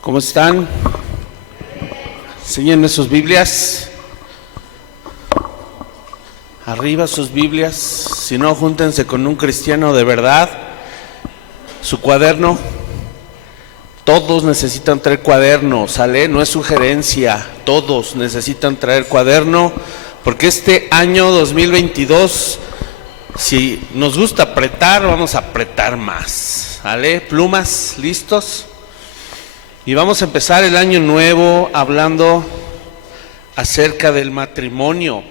¿Cómo están? Enséñenme sus Biblias. Arriba sus Biblias. Si no, júntense con un cristiano de verdad. Su cuaderno. Todos necesitan traer cuaderno, ¿sale? No es sugerencia. Todos necesitan traer cuaderno, porque este año 2022, si nos gusta apretar, vamos a apretar más, ¿sale? Plumas, ¿listos? Y vamos a empezar el año nuevo hablando acerca del matrimonio.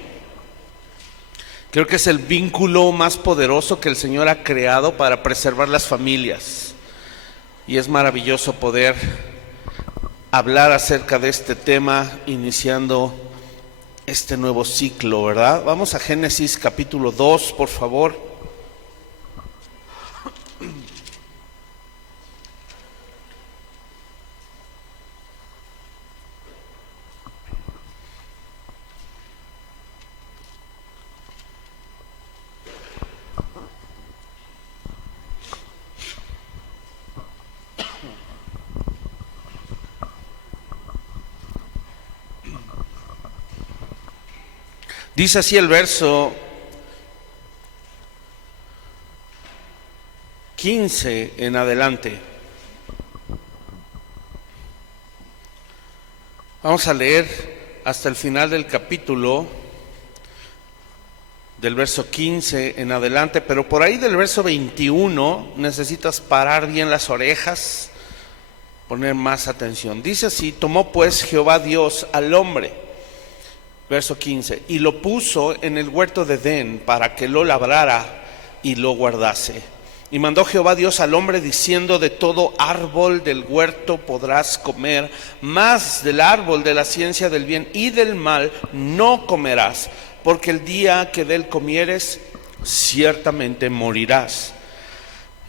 Creo que es el vínculo más poderoso que el Señor ha creado para preservar las familias. Y es maravilloso poder hablar acerca de este tema iniciando este nuevo ciclo, ¿verdad? Vamos a Génesis capítulo 2, por favor. Dice así el verso 15 en adelante. Vamos a leer hasta el final del capítulo, del verso 15 en adelante, pero por ahí del verso 21 necesitas parar bien las orejas, poner más atención. Dice así: tomó pues Jehová Dios al hombre, verso 15, y lo puso en el huerto de Edén para que lo labrara y lo guardase. Y mandó Jehová Dios al hombre diciendo: de todo árbol del huerto podrás comer, mas del árbol de la ciencia del bien y del mal no comerás, porque el día que de él comieres, ciertamente morirás.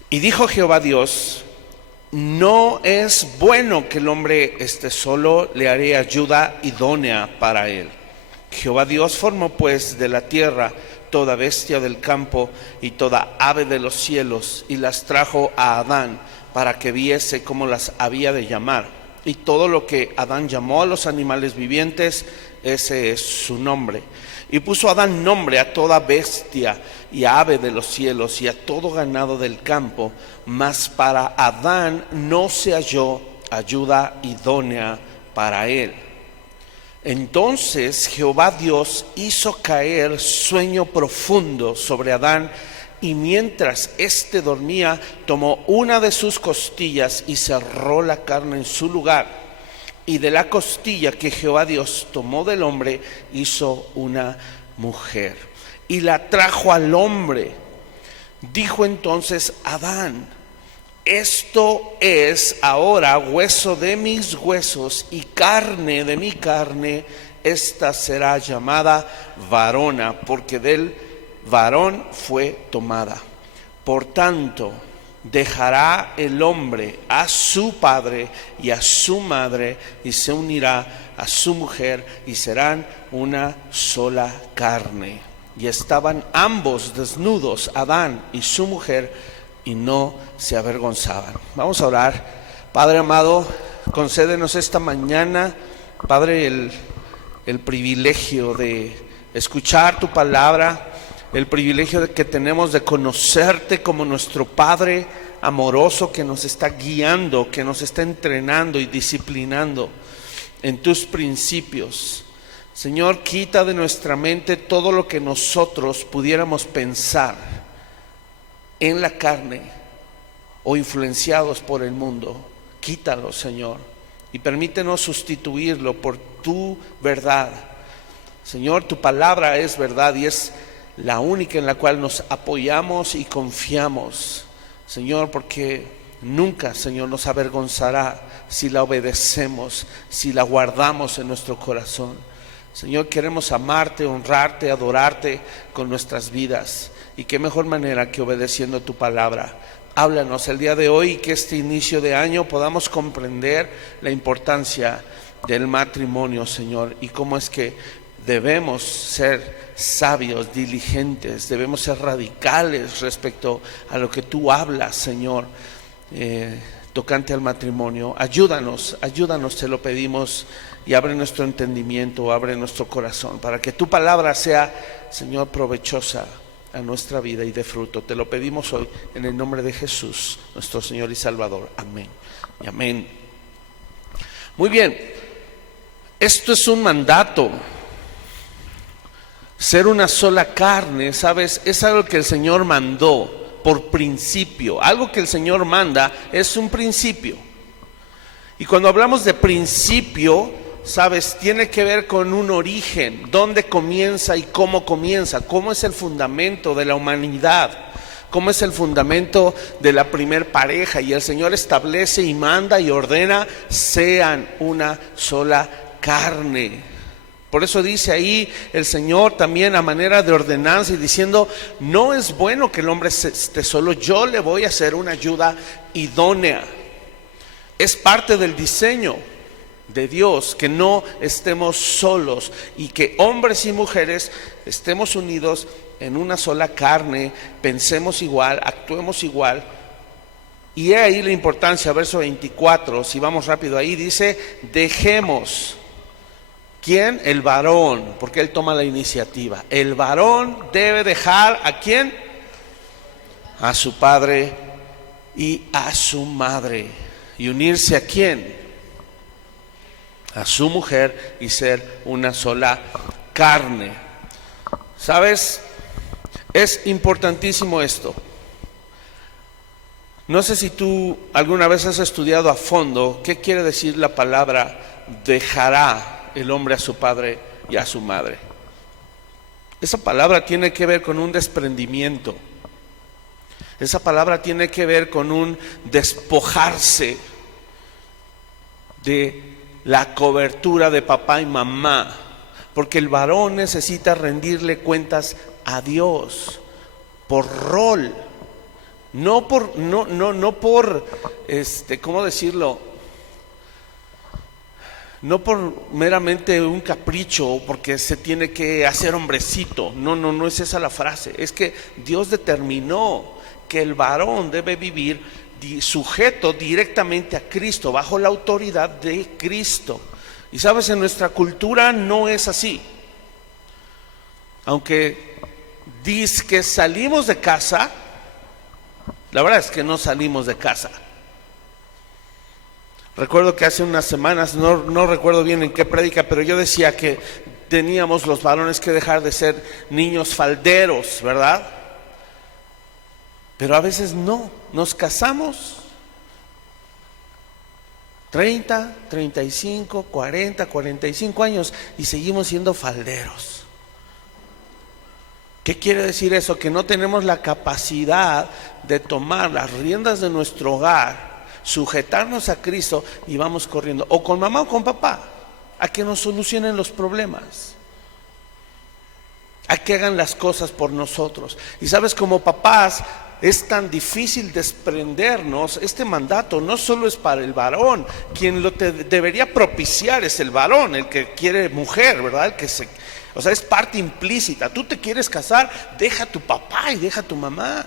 Y dijo Jehová Dios: no es bueno que el hombre esté solo, le haré ayuda idónea para él. Jehová Dios formó pues de la tierra toda bestia del campo y toda ave de los cielos, y las trajo a Adán para que viese cómo las había de llamar. Y todo lo que Adán llamó a los animales vivientes, ese es su nombre. Y puso Adán nombre a toda bestia y ave de los cielos y a todo ganado del campo, mas para Adán no se halló ayuda idónea para él. Entonces Jehová Dios hizo caer sueño profundo sobre Adán, y mientras éste dormía, tomó una de sus costillas y cerró la carne en su lugar. Y de la costilla que Jehová Dios tomó del hombre, hizo una mujer y la trajo al hombre. Dijo entonces Adán: esto es ahora hueso de mis huesos y carne de mi carne. Esta será llamada varona, porque del varón fue tomada. Por tanto, dejará el hombre a su padre y a su madre, y se unirá a su mujer, y serán una sola carne. Y estaban ambos desnudos, Adán y su mujer, y no se avergonzaban. Vamos a orar. Padre amado, concédenos esta mañana, Padre, el privilegio de escuchar tu palabra, el privilegio que tenemos de conocerte como nuestro Padre amoroso, que nos está guiando, que nos está entrenando y disciplinando en tus principios. Señor, quita de nuestra mente todo lo que nosotros pudiéramos pensar en la carne o influenciados por el mundo. Quítalo, Señor, y permítenos sustituirlo por tu verdad. Señor, tu palabra es verdad y es la única en la cual nos apoyamos y confiamos, Señor, porque nunca, Señor, nos avergonzará si la obedecemos, si la guardamos en nuestro corazón. Señor, queremos amarte, honrarte, adorarte con nuestras vidas. Y qué mejor manera que obedeciendo tu palabra. Háblanos el día de hoy, y que este inicio de año podamos comprender la importancia del matrimonio, Señor, y cómo es que debemos ser sabios, diligentes, debemos ser radicales respecto a lo que tú hablas, Señor. tocante al matrimonio. Ayúdanos, te lo pedimos, y abre nuestro entendimiento, abre nuestro corazón, para que tu palabra sea, Señor, provechosa a nuestra vida y de fruto. Te lo pedimos hoy en el nombre de Jesús, nuestro Señor y Salvador. Amén y amén. Muy bien, esto es un mandato. Ser una sola carne, ¿sabes? Es algo que el Señor mandó por principio. Algo que el Señor manda es un principio. Y cuando hablamos de principio, ¿sabes? Tiene que ver con un origen. ¿Dónde comienza y cómo comienza? ¿Cómo es el fundamento de la humanidad? ¿Cómo es el fundamento de la primer pareja? Y el Señor establece y manda y ordena: sean una sola carne. Por eso dice ahí el Señor también a manera de ordenanza y diciendo: no es bueno que el hombre esté solo, yo le voy a hacer una ayuda idónea. Es parte del diseño de Dios que no estemos solos y que hombres y mujeres estemos unidos en una sola carne, pensemos igual, actuemos igual. Y he ahí la importancia, verso 24, si vamos rápido ahí, dice: dejemos. ¿Quién? El varón, porque él toma la iniciativa. El varón debe dejar ¿a quién? A su padre y a su madre. ¿Y unirse a quién? A su mujer, y ser una sola carne. ¿Sabes? Es importantísimo esto. No sé si tú alguna vez has estudiado a fondo qué quiere decir la palabra dejará el hombre a su padre y a su madre. Esa palabra tiene que ver con un desprendimiento. Esa palabra tiene que ver con un despojarse de la cobertura de papá y mamá, porque el varón necesita rendirle cuentas a Dios por rol, no por ¿cómo decirlo? No por meramente un capricho, porque se tiene que hacer hombrecito. No es esa la frase. Es que Dios determinó que el varón debe vivir sujeto directamente a Cristo, bajo la autoridad de Cristo. Y sabes, en nuestra cultura no es así. Aunque dice que salimos de casa, la verdad es que no salimos de casa. Recuerdo que hace unas semanas, no recuerdo bien en qué prédica, pero yo decía que teníamos los varones que dejar de ser niños falderos, ¿verdad? Pero a veces no, nos casamos 30, 35, 40, 45 años y seguimos siendo falderos. ¿Qué quiere decir eso? Que no tenemos la capacidad de tomar las riendas de nuestro hogar, sujetarnos a Cristo y vamos corriendo, o con mamá o con papá, a que nos solucionen los problemas, a que hagan las cosas por nosotros. Y sabes, como papás es tan difícil desprendernos. Este mandato no solo es para el varón, quien lo debería propiciar es el varón, el que quiere mujer, ¿verdad? O sea, es parte implícita. Tú te quieres casar, deja a tu papá y deja a tu mamá.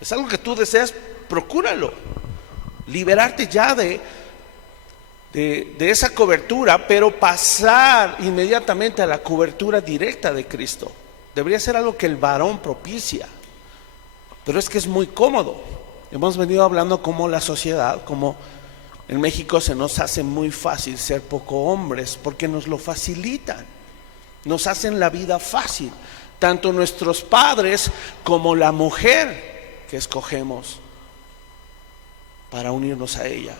Es algo que tú deseas, procúralo. Liberarte ya de esa cobertura, pero pasar inmediatamente a la cobertura directa de Cristo. Debería ser algo que el varón propicia. Pero es que es muy cómodo. Hemos venido hablando como la sociedad, como en México se nos hace muy fácil ser poco hombres, porque nos lo facilitan. Nos hacen la vida fácil, tanto nuestros padres como la mujer que escogemos para unirnos a ella.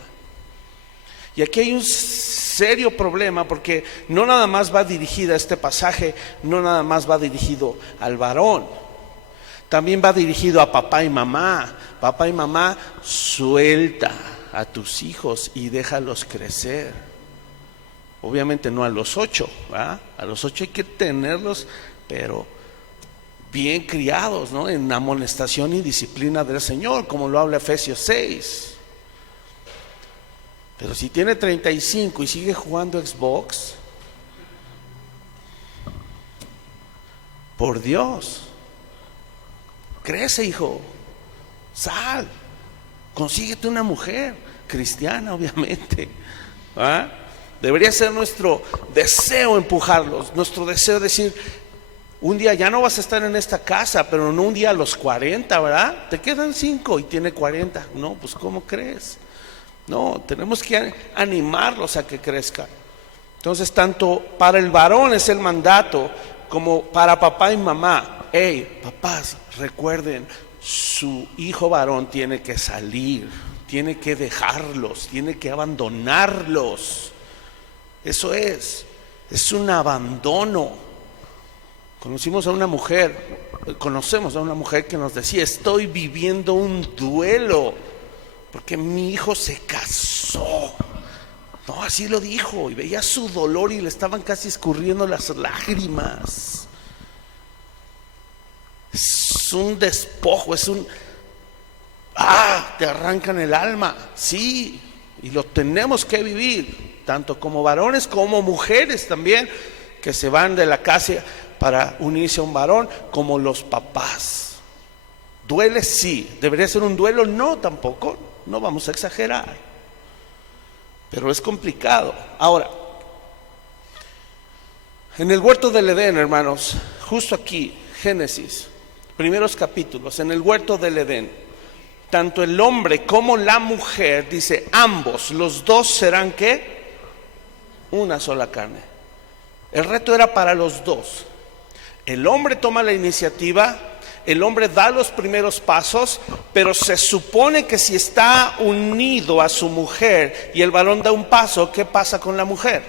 Y aquí hay un serio problema, porque no nada más va dirigida este pasaje, no nada más va dirigido al varón, también va dirigido a papá y mamá. Papá y mamá, suelta a tus hijos y déjalos crecer. Obviamente no a los 8, ¿verdad? A los 8 hay que tenerlos, pero bien criados, ¿no? En amonestación y disciplina del Señor, como lo habla Efesios 6. Pero si tiene 35 y sigue jugando Xbox, por Dios, crece, hijo, sal, consíguete una mujer cristiana, obviamente. ¿Ah? Debería ser nuestro deseo empujarlos, nuestro deseo decir, un día ya no vas a estar en esta casa, pero no un día a los 40, ¿verdad? Te quedan 5 y tiene 40. No, pues ¿cómo crees? No, tenemos que animarlos a que crezcan. Entonces, tanto para el varón es el mandato, como para papá y mamá. Hey, papás, recuerden, su hijo varón tiene que salir, tiene que dejarlos, tiene que abandonarlos. Eso es un abandono. Conocemos a una mujer que nos decía, estoy viviendo un duelo porque mi hijo se casó. No, así lo dijo, y veía su dolor y le estaban casi escurriendo las lágrimas. Es un despojo, te arrancan el alma, sí, y lo tenemos que vivir, tanto como varones como mujeres también, que se van de la casa para unirse a un varón, como los papás. ¿Duele? Sí. ¿Debería ser un duelo? No, tampoco, no vamos a exagerar, pero es complicado. Ahora, en el huerto del Edén, hermanos, justo aquí, Génesis, primeros capítulos, en el huerto del Edén, tanto el hombre como la mujer, dice, ambos, los dos serán ¿qué? Una sola carne. El reto era para los dos. El hombre toma la iniciativa, el hombre da los primeros pasos, pero se supone que si está unido a su mujer y el varón da un paso, ¿qué pasa con la mujer?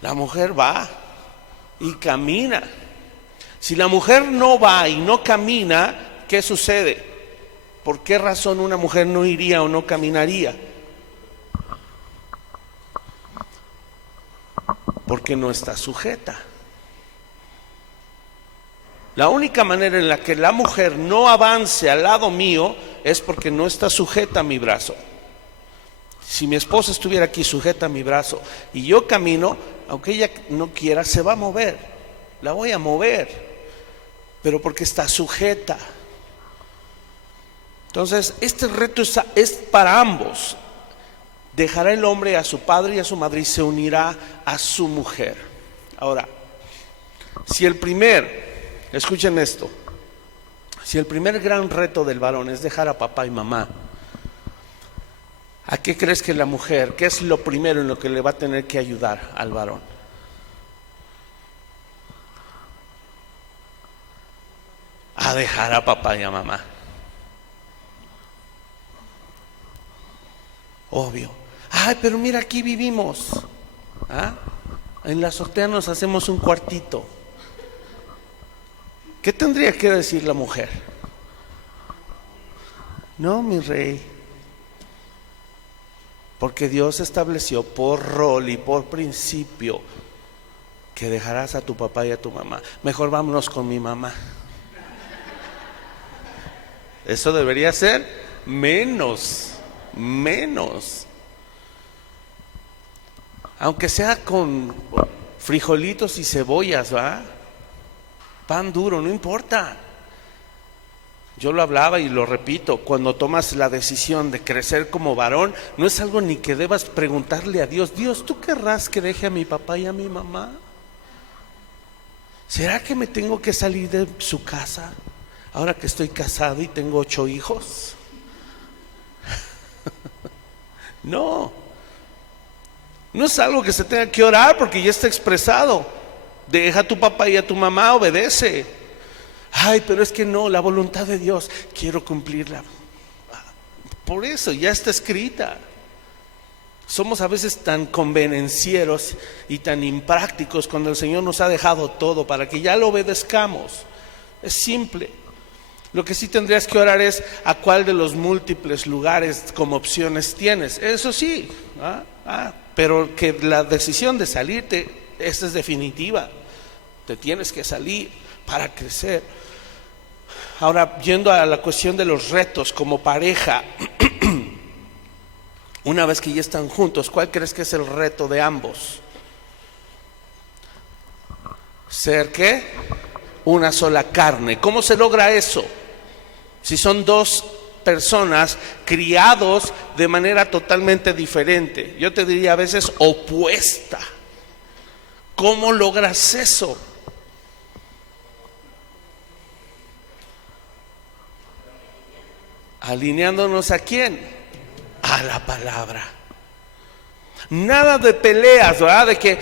La mujer va y camina. Si la mujer no va y no camina, ¿qué sucede? ¿Por qué razón una mujer no iría o no caminaría? Porque no está sujeta. La única manera en la que la mujer no avance al lado mío es porque no está sujeta a mi brazo. Si mi esposa estuviera aquí sujeta a mi brazo y yo camino, aunque ella no quiera, se va a mover. La voy a mover, pero porque está sujeta. Entonces, este reto es para ambos. Dejará el hombre a su padre y a su madre y se unirá a su mujer. Ahora, escuchen esto, si el primer gran reto del varón es dejar a papá y mamá, ¿a qué crees que la mujer, qué es lo primero en lo que le va a tener que ayudar al varón? A dejar a papá y a mamá. Obvio. Ay, pero mira, aquí vivimos. ¿Ah? En la azotea nos hacemos un cuartito. ¿Qué tendría que decir la mujer? No, mi rey, porque Dios estableció por rol y por principio que dejarás a tu papá y a tu mamá. Mejor vámonos con mi mamá. Eso debería ser menos. Aunque sea con frijolitos y cebollas, ¿va? Pan duro, no importa. Yo lo hablaba y lo repito, cuando tomas la decisión de crecer como varón, no es algo ni que debas preguntarle a Dios, Dios, ¿tú querrás que deje a mi papá y a mi mamá? ¿Será que me tengo que salir de su casa ahora que estoy casado y tengo 8 hijos? No es algo que se tenga que orar porque ya está expresado. Deja a tu papá y a tu mamá, obedece. Ay, pero es que no, la voluntad de Dios, quiero cumplirla. Por eso ya está escrita. Somos a veces tan convenencieros y tan imprácticos cuando el Señor nos ha dejado todo para que ya lo obedezcamos. Es simple. Lo que sí tendrías que orar es a cuál de los múltiples lugares como opciones tienes. Eso sí, pero que la decisión de salirte, esta es definitiva. Te tienes que salir para crecer. Ahora, yendo a la cuestión de los retos como pareja, una vez que ya están juntos, ¿cuál crees que es el reto de ambos? ¿Ser qué? Una sola carne. ¿Cómo se logra eso? Si son dos personas criados de manera totalmente diferente. Yo te diría a veces opuesta. ¿Cómo logras eso? Alineándonos ¿a quién? A la palabra. Nada de peleas, ¿verdad? De que,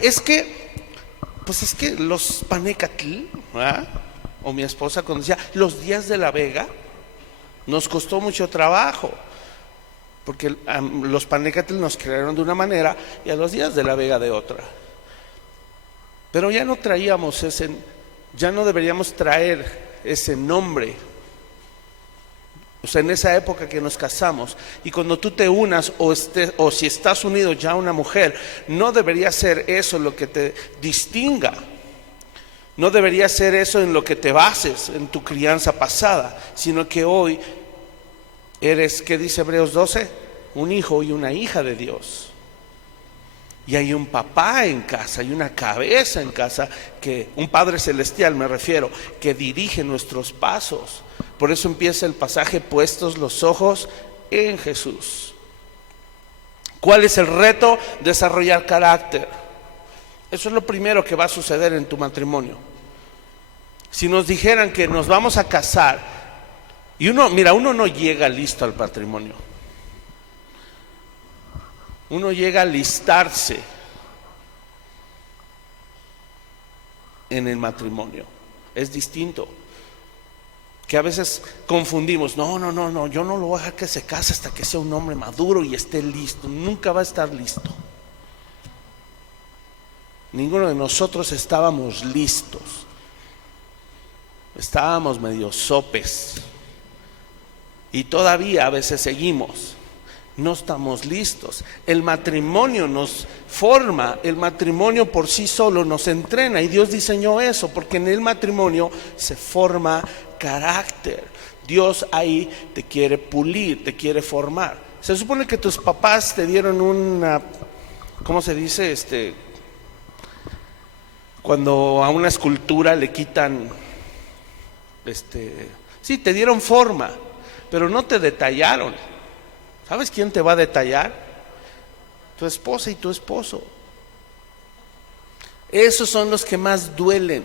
es que los Panecatl, ¿verdad? O mi esposa cuando decía, los días de la Vega, nos costó mucho trabajo, porque los Panecatl nos crearon de una manera y a los días de la Vega de otra. Pero ya no traíamos ya no deberíamos traer ese nombre. O sea, en esa época que nos casamos, y cuando tú te unas o si estás unido ya a una mujer, no debería ser eso lo que te distinga. No debería ser eso en lo que te bases en tu crianza pasada, sino que hoy eres, ¿qué dice Hebreos 12? Un hijo y una hija de Dios. Y hay un papá en casa, hay una cabeza en casa, un Padre Celestial me refiero, que dirige nuestros pasos. Por eso empieza el pasaje, puestos los ojos en Jesús. ¿Cuál es el reto? Desarrollar carácter. Eso es lo primero que va a suceder en tu matrimonio. Si nos dijeran que nos vamos a casar, y uno no llega listo al matrimonio. Uno llega a alistarse en el matrimonio. Es distinto. Que a veces confundimos, no, yo no lo voy a dejar que se case hasta que sea un hombre maduro y esté listo. Nunca va a estar listo. Ninguno de nosotros estábamos listos. Estábamos medio sopes. Y todavía a veces seguimos. No estamos listos. El matrimonio nos forma, el matrimonio por sí solo nos entrena, y Dios diseñó eso, porque en el matrimonio se forma carácter. Dios ahí te quiere pulir, te quiere formar. Se supone que tus papás te dieron una, ¿cómo se dice? Cuando a una escultura le quitan, sí, te dieron forma, pero no te detallaron. ¿Sabes quién te va a detallar? Tu esposa y tu esposo. Esos son los que más duelen.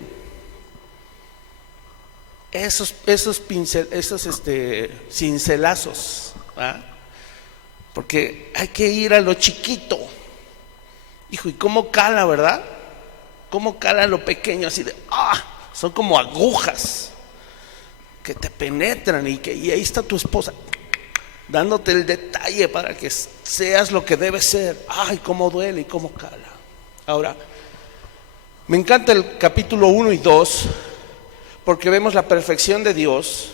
Esos cincelazos, ¿ah? Porque hay que ir a lo chiquito. Hijo, ¿y cómo cala, verdad? ¿Cómo cala lo pequeño? Así de, son como agujas que te penetran, y ahí está tu esposa dándote el detalle para que seas lo que debes ser. Ay, cómo duele y cómo cala. Ahora, me encanta el capítulo 1 y 2, porque vemos la perfección de Dios,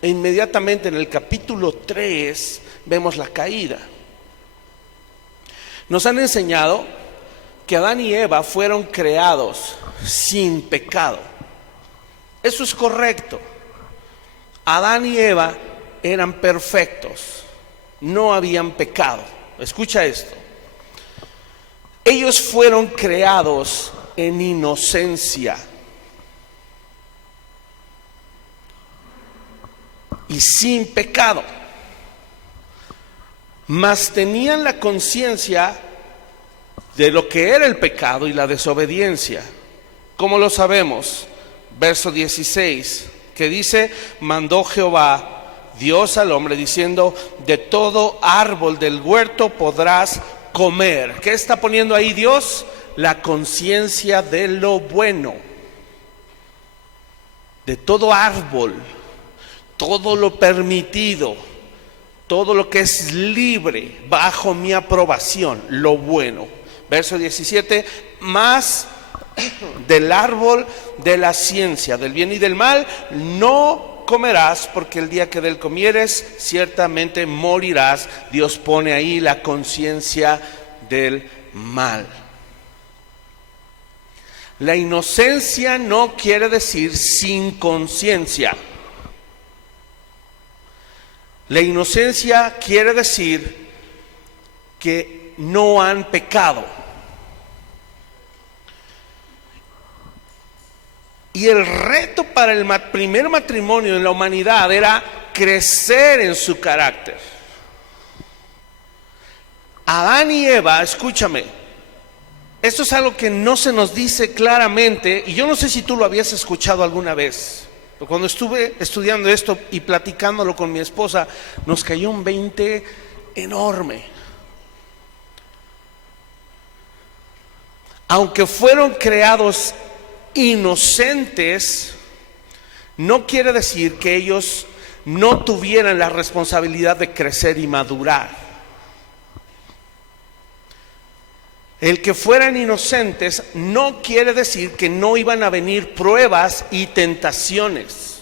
e inmediatamente en el capítulo 3 vemos la caída. Nos han enseñado que Adán y Eva fueron creados sin pecado. Eso es correcto. Adán y Eva eran perfectos, no habían pecado. Escucha esto. Ellos fueron creados en inocencia y sin pecado, mas tenían la conciencia de lo que era el pecado y la desobediencia. ¿Cómo lo sabemos? Verso 16, que dice: mandó Jehová Dios al hombre diciendo: de todo árbol del huerto podrás comer. ¿Qué está poniendo ahí Dios? La conciencia de lo bueno. De todo árbol, todo lo permitido, todo lo que es libre bajo mi aprobación, lo bueno. Verso 17, más del árbol de la ciencia, del bien y del mal, no comerás, porque el día que del comieres, ciertamente morirás. Dios pone ahí la conciencia del mal. La inocencia no quiere decir sin conciencia. La inocencia quiere decir que no han pecado. Y el reto para el primer matrimonio en la humanidad era crecer en su carácter. Adán y Eva, escúchame, esto es algo que no se nos dice claramente, y yo no sé si tú lo habías escuchado alguna vez, pero cuando estuve estudiando esto y platicándolo con mi esposa, nos cayó un 20 enorme. Aunque fueron creados inocentes, no quiere decir que ellos no tuvieran la responsabilidad de crecer y madurar. El que fueran inocentes no quiere decir que no iban a venir pruebas y tentaciones.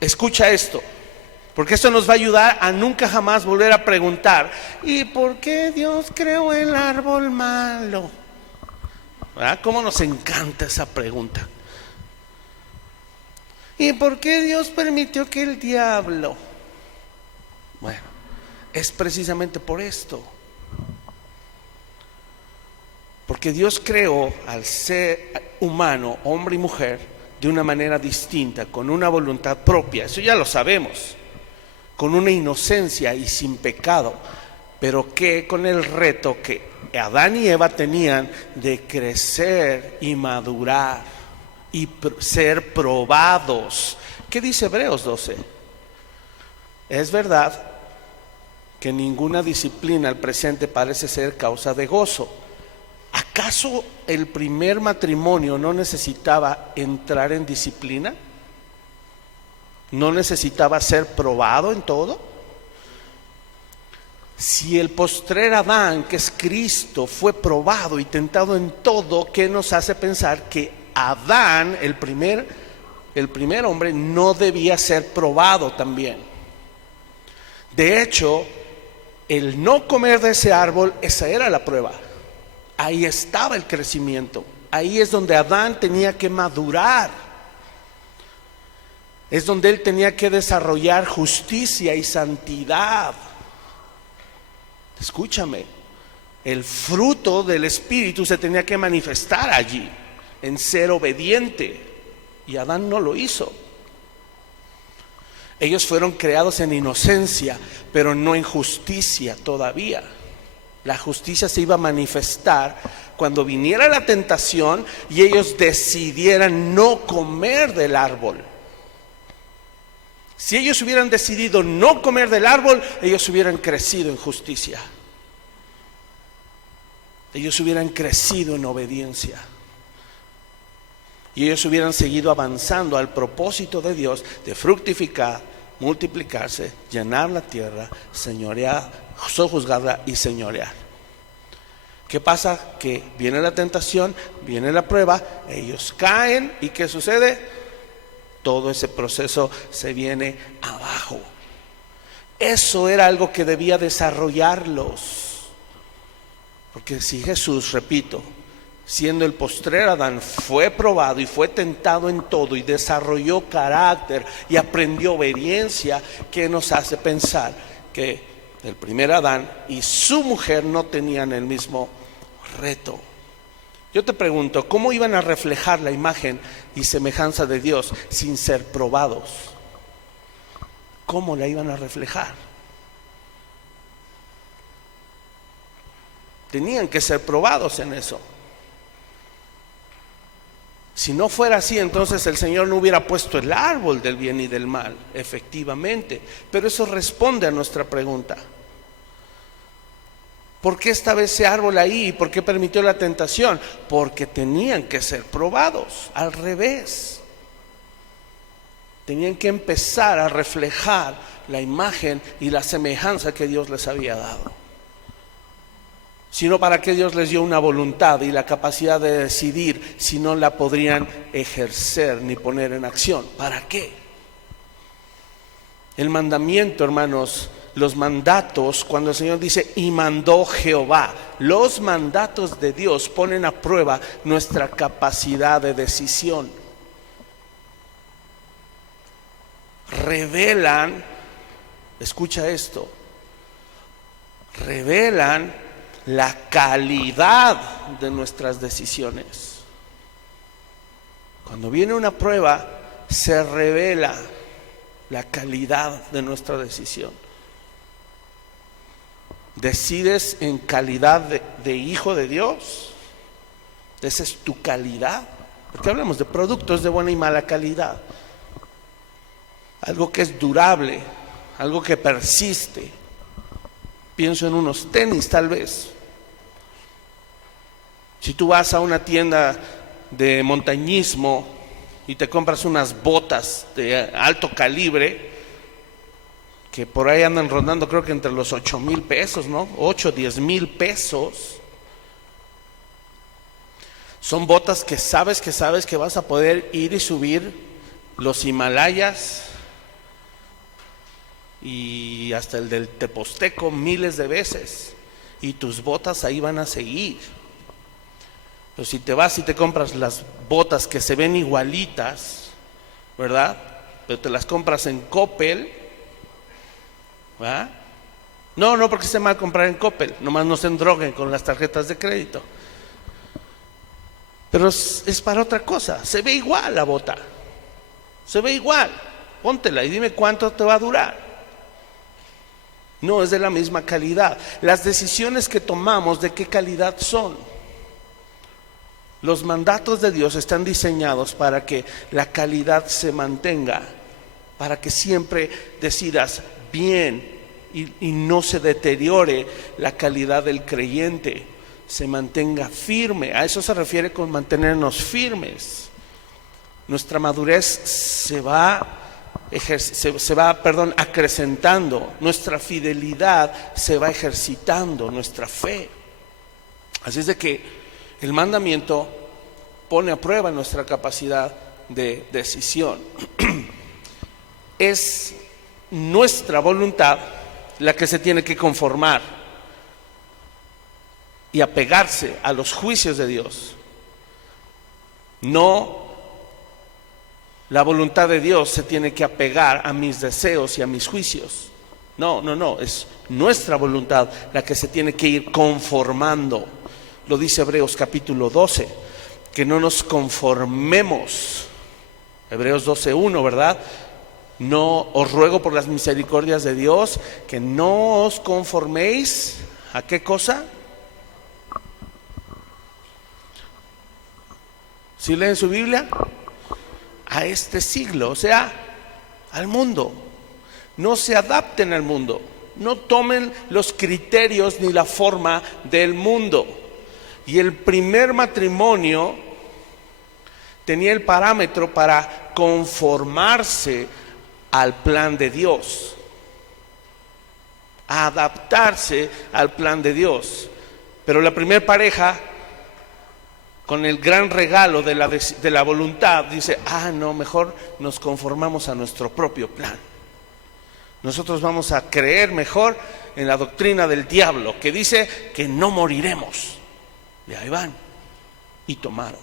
Escucha esto, porque esto nos va a ayudar a nunca jamás volver a preguntar: ¿y por qué Dios creó el árbol malo? ¿Verdad? ¿Cómo nos encanta esa pregunta? ¿Y por qué Dios permitió que el diablo? Bueno, es precisamente por esto. Porque Dios creó al ser humano, hombre y mujer, de una manera distinta, con una voluntad propia. Eso ya lo sabemos. Con una inocencia y sin pecado. Pero que con el reto que Adán y Eva tenían de crecer y madurar y ser probados. ¿Qué dice Hebreos 12? Es verdad que ninguna disciplina al presente parece ser causa de gozo. ¿Acaso el primer matrimonio no necesitaba entrar en disciplina? ¿No necesitaba ser probado en todo? Si el postrer Adán, que es Cristo, fue probado y tentado en todo, ¿qué nos hace pensar que Adán, el primer hombre, no debía ser probado también? De hecho, el no comer de ese árbol, esa era la prueba. Ahí estaba el crecimiento. Ahí es donde Adán tenía que madurar. Es donde él tenía que desarrollar justicia y santidad. Escúchame, el fruto del Espíritu se tenía que manifestar allí, en ser obediente. Y Adán no lo hizo. Ellos fueron creados en inocencia, pero no en justicia todavía. La justicia se iba a manifestar cuando viniera la tentación y ellos decidieran no comer del árbol. Si ellos hubieran decidido no comer del árbol, ellos hubieran crecido en justicia. Ellos hubieran crecido en obediencia. Y ellos hubieran seguido avanzando al propósito de Dios de fructificar, multiplicarse, llenar la tierra, señorear, sojuzgarla y señorear. ¿Qué pasa? Que viene la tentación, viene la prueba, ellos caen y ¿qué sucede? Todo ese proceso se viene abajo. Eso era algo que debía desarrollarlos. Porque si Jesús, repito, siendo el postrer Adán, fue probado y fue tentado en todo y desarrolló carácter y aprendió obediencia, ¿qué nos hace pensar que el primer Adán y su mujer no tenían el mismo reto? Yo te pregunto, ¿cómo iban a reflejar la imagen y semejanza de Dios sin ser probados? ¿Cómo la iban a reflejar? Tenían que ser probados en eso. Si no fuera así, entonces el Señor no hubiera puesto el árbol del bien y del mal, efectivamente. Pero eso responde a nuestra pregunta. ¿Por qué estaba ese árbol ahí? ¿Y por qué permitió la tentación? Porque tenían que ser probados, al revés. Tenían que empezar a reflejar la imagen y la semejanza que Dios les había dado. Sino para qué Dios les dio una voluntad y la capacidad de decidir si no la podrían ejercer ni poner en acción. ¿Para qué? El mandamiento, hermanos, los mandatos, cuando el Señor dice y mandó Jehová, los mandatos de Dios ponen a prueba nuestra capacidad de decisión. Revelan, escucha esto, revelan la calidad de nuestras decisiones. Cuando viene una prueba, se revela la calidad de nuestra decisión. ¿Decides en calidad de hijo de Dios? Esa es tu calidad. Porque hablamos de productos de buena y mala calidad. Algo que es durable, algo que persiste. Pienso en unos tenis tal vez. Si tú vas a una tienda de montañismo y te compras unas botas de alto calibre, que por ahí andan rondando creo que entre los 8,000 pesos, ¿no? 8, 10,000 pesos. Son botas que sabes que vas a poder ir y subir los Himalayas y hasta el del Teposteco miles de veces, y tus botas ahí van a seguir. Pero si te vas y te compras las botas que se ven igualitas, ¿verdad? Pero te las compras en Coppel, ¿verdad? No porque esté mal comprar en Coppel, nomás no se endroguen con las tarjetas de crédito. Pero es para otra cosa, se ve igual la bota, se ve igual, póntela y dime cuánto te va a durar. No es de la misma calidad. Las decisiones que tomamos, ¿de qué calidad son? Los mandatos de Dios están diseñados para que la calidad se mantenga, para que siempre decidas bien y no se deteriore la calidad del creyente, se mantenga firme. A eso se refiere con mantenernos firmes. Nuestra madurez se va acrecentando, nuestra fidelidad se va ejercitando, nuestra fe. Así es de que el mandamiento pone a prueba nuestra capacidad de decisión. Es nuestra voluntad la que se tiene que conformar y apegarse a los juicios de Dios. No, la voluntad de Dios se tiene que apegar a mis deseos y a mis juicios. No, es nuestra voluntad la que se tiene que ir conformando. Lo dice Hebreos capítulo 12, que no nos conformemos. Hebreos 12:1, ¿verdad? No os ruego por las misericordias de Dios que no os conforméis. ¿A qué cosa? ¿Sí leen su Biblia? A este siglo, o sea, al mundo. No se adapten al mundo, no tomen los criterios ni la forma del mundo. Y el primer matrimonio tenía el parámetro para conformarse al plan de Dios, a adaptarse al plan de Dios. Pero la primera pareja, con el gran regalo de la voluntad, dice: no, mejor nos conformamos a nuestro propio plan. Nosotros vamos a creer mejor en la doctrina del diablo, que dice que no moriremos. Y ahí van, y tomaron.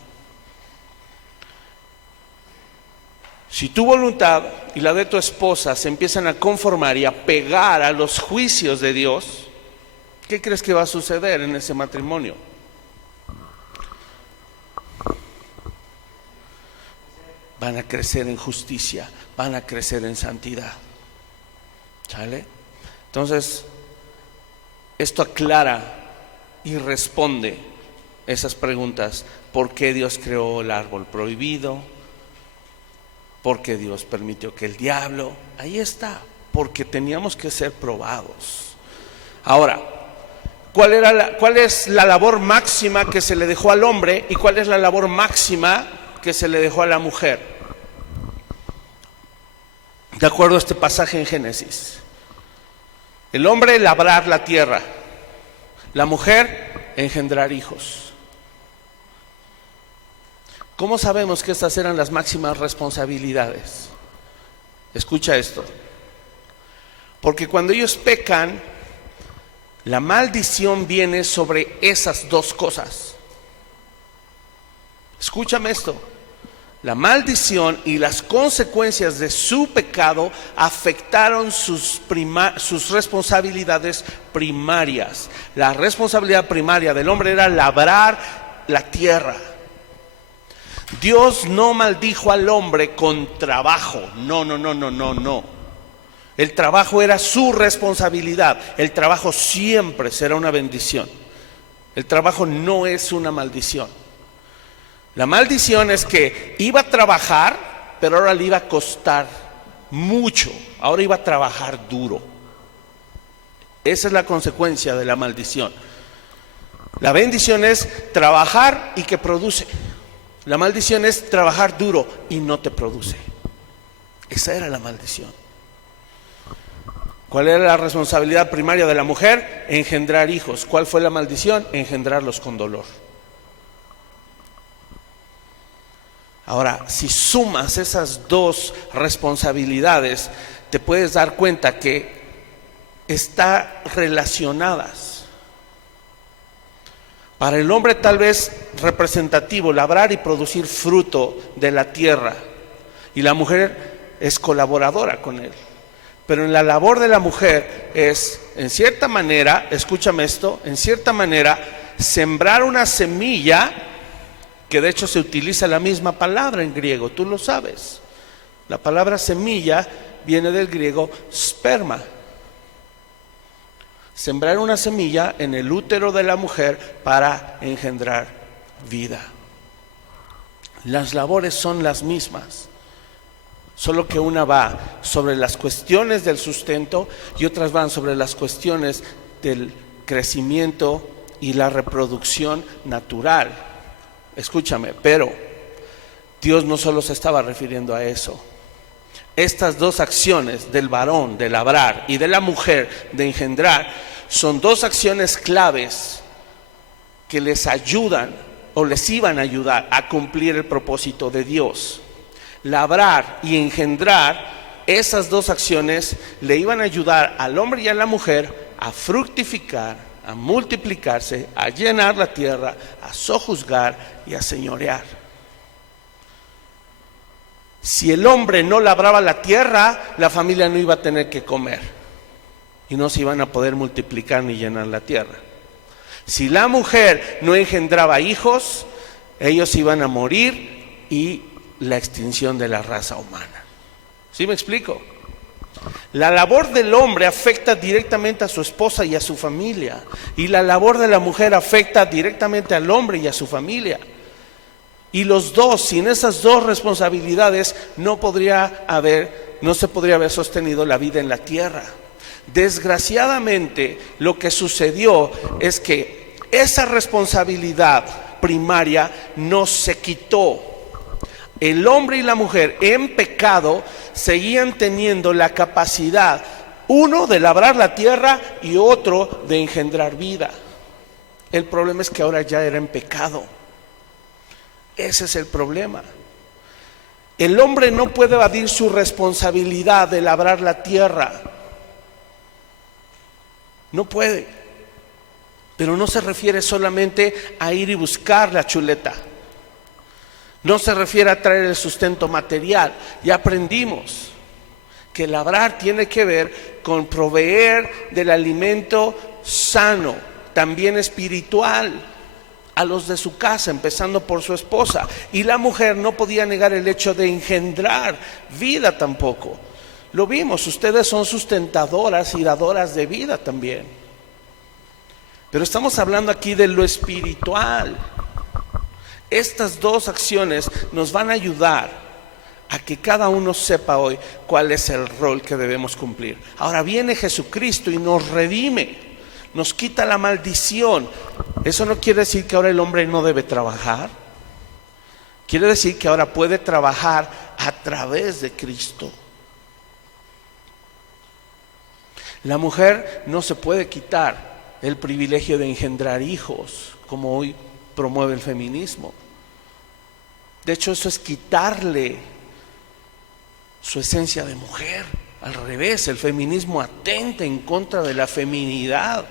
Si tu voluntad y la de tu esposa se empiezan a conformar y a pegar a los juicios de Dios, ¿qué crees que va a suceder en ese matrimonio? Van a crecer en justicia, van a crecer en santidad. ¿Sale? Entonces, esto aclara y responde esas preguntas. ¿Por qué Dios creó el árbol prohibido? ¿Por qué Dios permitió que el diablo? Ahí está, porque teníamos que ser probados. Ahora, ¿cuál es la labor máxima que se le dejó al hombre y cuál es la labor máxima que se le dejó a la mujer? De acuerdo a este pasaje en Génesis, el hombre labrar la tierra, la mujer engendrar hijos. ¿Cómo sabemos que estas eran las máximas responsabilidades? Escucha esto. Porque cuando ellos pecan, la maldición viene sobre esas dos cosas. Escúchame esto. La maldición y las consecuencias de su pecado afectaron sus responsabilidades primarias. La responsabilidad primaria del hombre era labrar la tierra. Dios no maldijo al hombre con trabajo. No. El trabajo era su responsabilidad. El trabajo siempre será una bendición. El trabajo no es una maldición. La maldición es que iba a trabajar, pero ahora le iba a costar mucho. Ahora iba a trabajar duro. Esa es la consecuencia de la maldición. La bendición es trabajar y que produce. La maldición es trabajar duro y no te produce. Esa era la maldición. ¿Cuál era la responsabilidad primaria de la mujer? Engendrar hijos. ¿Cuál fue la maldición? Engendrarlos con dolor. Ahora, si sumas esas dos responsabilidades, te puedes dar cuenta que están relacionadas. Para el hombre tal vez representativo, labrar y producir fruto de la tierra, y la mujer es colaboradora con él. Pero en la labor de la mujer es, en cierta manera, escúchame esto, en cierta manera, sembrar una semilla, que de hecho se utiliza la misma palabra en griego, tú lo sabes. La palabra semilla viene del griego sperma. Sembrar una semilla en el útero de la mujer para engendrar vida. Las labores son las mismas, solo que una va sobre las cuestiones del sustento y otras van sobre las cuestiones del crecimiento y la reproducción natural. Escúchame, pero Dios no solo se estaba refiriendo a eso. Estas dos acciones del varón de labrar y de la mujer de engendrar son dos acciones claves que les ayudan o les iban a ayudar a cumplir el propósito de Dios. Labrar y engendrar, esas dos acciones le iban a ayudar al hombre y a la mujer a fructificar, a multiplicarse, a llenar la tierra, a sojuzgar y a señorear. Si el hombre no labraba la tierra, la familia no iba a tener que comer y no se iban a poder multiplicar ni llenar la tierra. Si la mujer no engendraba hijos, ellos iban a morir y la extinción de la raza humana. ¿Sí me explico? La labor del hombre afecta directamente a su esposa y a su familia, y la labor de la mujer afecta directamente al hombre y a su familia. Y los dos, sin esas dos responsabilidades, no se podría haber sostenido la vida en la tierra. Desgraciadamente, lo que sucedió es que esa responsabilidad primaria no se quitó. El hombre y la mujer en pecado seguían teniendo la capacidad, uno de labrar la tierra y otro de engendrar vida. El problema es que ahora ya era en pecado. Ese es el problema. El hombre no puede evadir su responsabilidad de labrar la tierra. No puede. Pero no se refiere solamente a ir y buscar la chuleta. No se refiere a traer el sustento material. Ya aprendimos que labrar tiene que ver con proveer del alimento sano, también espiritual, a los de su casa, empezando por su esposa. Y la mujer no podía negar el hecho de engendrar vida tampoco. Lo vimos, ustedes son sustentadoras y dadoras de vida también. Pero estamos hablando aquí de lo espiritual. Estas dos acciones nos van a ayudar a que cada uno sepa hoy cuál es el rol que debemos cumplir. Ahora viene Jesucristo y nos redime, nos quita la maldición. Eso no quiere decir que ahora el hombre no debe trabajar. Quiere decir que ahora puede trabajar a través de Cristo. La mujer no se puede quitar el privilegio de engendrar hijos, como hoy promueve el feminismo. De hecho, eso es quitarle su esencia de mujer. Al revés, el feminismo atenta en contra de la feminidad.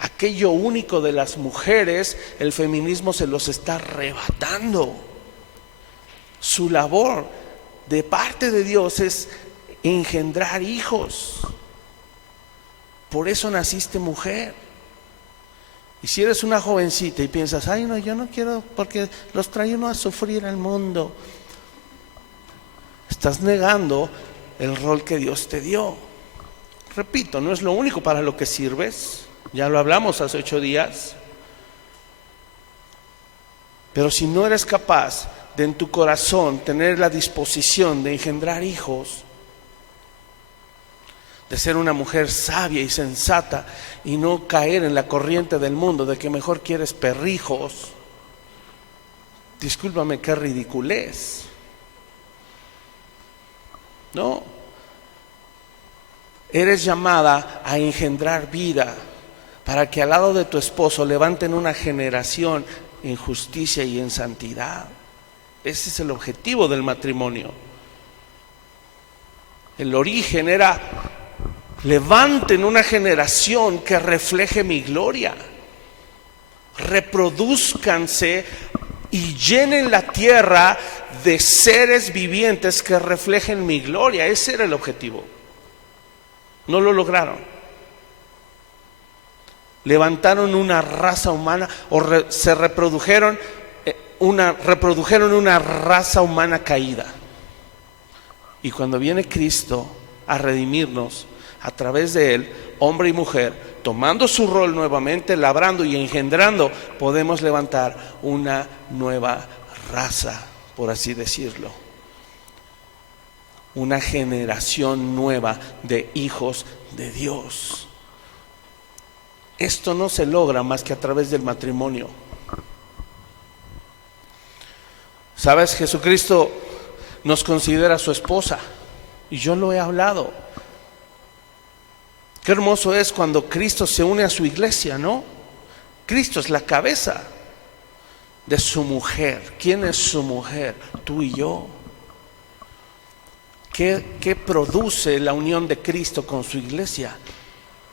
Aquello único de las mujeres, el feminismo se los está arrebatando. Su labor de parte de Dios es engendrar hijos. Por eso naciste mujer. Y si eres una jovencita y piensas, ay no, yo no quiero porque los trae uno a sufrir al mundo, estás negando el rol que Dios te dio. Repito, no es lo único para lo que sirves, ya lo hablamos hace 8 días. Pero si no eres capaz de en tu corazón tener la disposición de engendrar hijos, de ser una mujer sabia y sensata y no caer en la corriente del mundo de que mejor quieres perrijos, discúlpame, qué ridiculez. No, eres llamada a engendrar vida para que al lado de tu esposo levanten una generación en justicia y en santidad. Ese es el objetivo del matrimonio. El origen era: levanten una generación que refleje mi gloria, reproduzcanse y llenen la tierra de seres vivientes que reflejen mi gloria. Ese era el objetivo. No lo lograron. Levantaron una raza humana se reprodujeron una raza humana caída. Y cuando viene Cristo a redimirnos a través de Él, hombre y mujer, tomando su rol nuevamente, labrando y engendrando, podemos levantar una nueva raza, por así decirlo. Una generación nueva de hijos de Dios. Esto no se logra más que a través del matrimonio. ¿Sabes? Jesucristo nos considera su esposa, y yo lo he hablado. Qué hermoso es cuando Cristo se une a su iglesia, ¿no? Cristo es la cabeza de su mujer. ¿Quién es su mujer? Tú y yo. ¿Qué produce la unión de Cristo con su iglesia?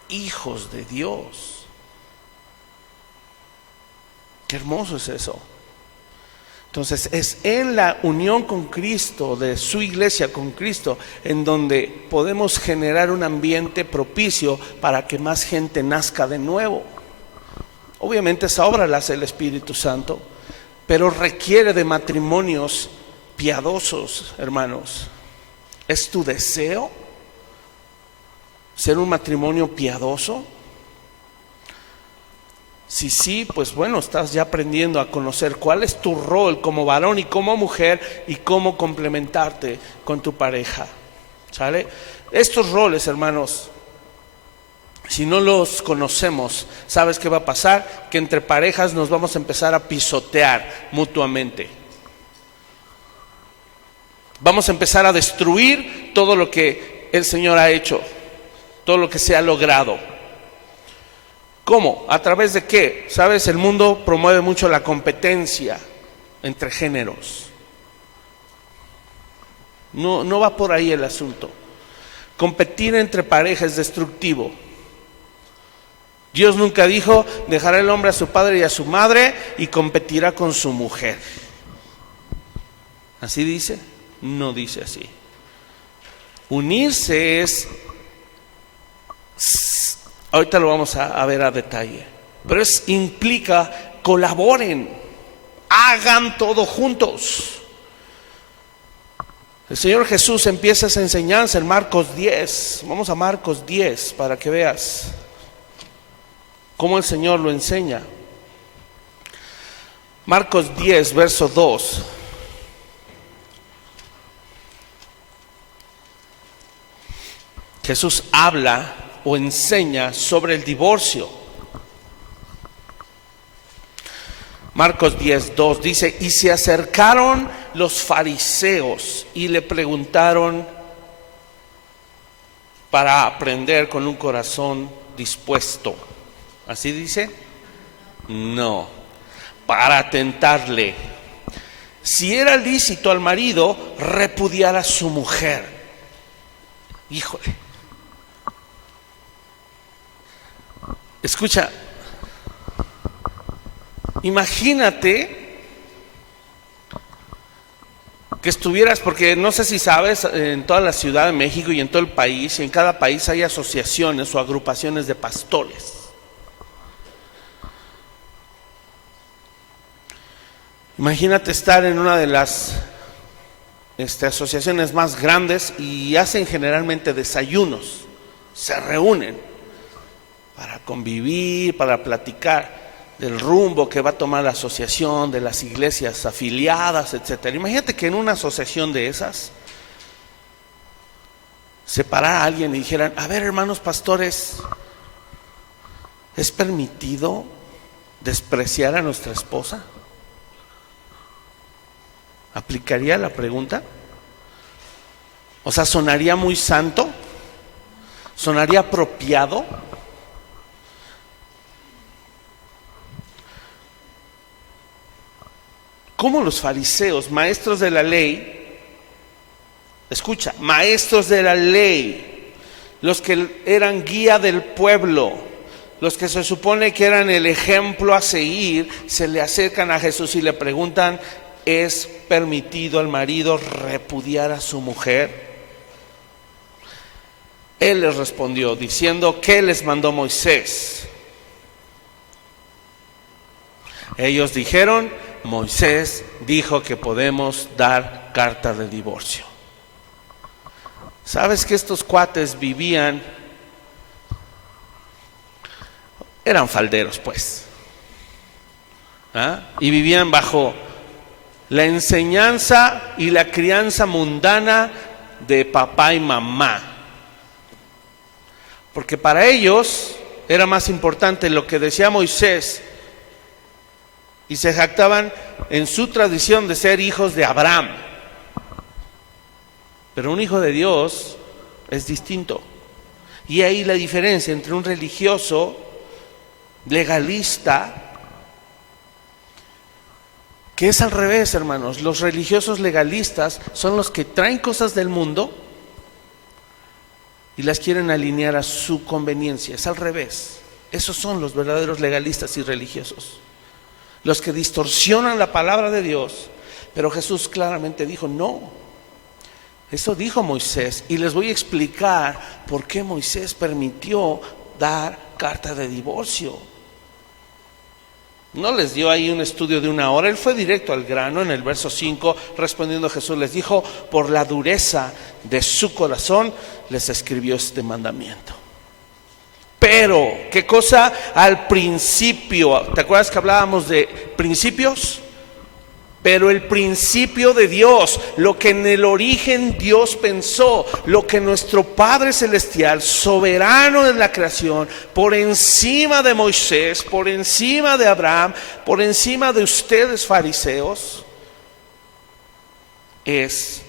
Hijos de Dios. Qué hermoso es eso. Entonces es en la unión con Cristo, de su iglesia con Cristo, en donde podemos generar un ambiente propicio para que más gente nazca de nuevo. Obviamente esa obra la hace el Espíritu Santo, pero requiere de matrimonios piadosos, hermanos. ¿Es tu deseo ser un matrimonio piadoso? Si sí, pues bueno, estás ya aprendiendo a conocer cuál es tu rol como varón y como mujer y cómo complementarte con tu pareja. ¿Sale? Estos roles, hermanos, si no los conocemos, ¿sabes qué va a pasar? Que entre parejas nos vamos a empezar a pisotear mutuamente. Vamos a empezar a destruir todo lo que el Señor ha hecho, todo lo que se ha logrado. ¿Cómo? ¿A través de qué? ¿Sabes? El mundo promueve mucho la competencia entre géneros. No va por ahí el asunto. Competir entre parejas es destructivo. Dios nunca dijo: dejará el hombre a su padre y a su madre y competirá con su mujer. ¿Así dice? No dice así. Unirse es... Ahorita lo vamos a ver a detalle, pero implica colaboren, hagan todo juntos. El Señor Jesús empieza esa enseñanza en Marcos 10. Vamos a Marcos 10 para que veas cómo el Señor lo enseña. Marcos 10, verso 2. Jesús habla o enseña sobre el divorcio. Marcos 10:2 dice: y se acercaron los fariseos y le preguntaron para aprender con un corazón dispuesto. ¿Así dice? No, para tentarle, si era lícito al marido repudiar a su mujer. Híjole. Escucha, imagínate que estuvieras, porque no sé si sabes, en toda la Ciudad de México y en todo el país, y en cada país hay asociaciones o agrupaciones de pastores. Imagínate estar en una de las asociaciones más grandes y hacen generalmente desayunos, se reúnen para convivir, para platicar del rumbo que va a tomar la asociación, de las iglesias afiliadas, etcétera. Imagínate que en una asociación de esas se parara alguien y dijeran: a ver, hermanos pastores, ¿es permitido despreciar a nuestra esposa? ¿Aplicaría la pregunta? O sea, ¿sonaría muy santo? ¿Sonaría apropiado? ¿Cómo los fariseos, maestros de la ley, escucha, maestros de la ley, los que eran guía del pueblo, los que se supone que eran el ejemplo a seguir, se le acercan a Jesús y le preguntan: ¿es permitido al marido repudiar a su mujer? Él les respondió diciendo: ¿qué les mandó Moisés? Ellos dijeron: Moisés dijo que podemos dar carta de divorcio. ¿Sabes que estos cuates vivían? Eran falderos, pues. Y vivían bajo la enseñanza y la crianza mundana de papá y mamá. Porque para ellos era más importante lo que decía Moisés, y se jactaban en su tradición de ser hijos de Abraham. Pero un hijo de Dios es distinto. Y ahí la diferencia entre un religioso legalista, que es al revés, hermanos. Los religiosos legalistas son los que traen cosas del mundo y las quieren alinear a su conveniencia. Es al revés. Esos son los verdaderos legalistas y religiosos, los que distorsionan la palabra de Dios. Pero Jesús claramente dijo: no, eso dijo Moisés, y les voy a explicar por qué Moisés permitió dar carta de divorcio. No les dio ahí un estudio de 1 hora, él fue directo al grano. En el verso 5, respondiendo Jesús les dijo: por la dureza de su corazón les escribió este mandamiento. Pero, ¿qué cosa? Al principio, ¿te acuerdas que hablábamos de principios? Pero el principio de Dios, lo que en el origen Dios pensó, lo que nuestro Padre Celestial, soberano en la creación, por encima de Moisés, por encima de Abraham, por encima de ustedes fariseos, es: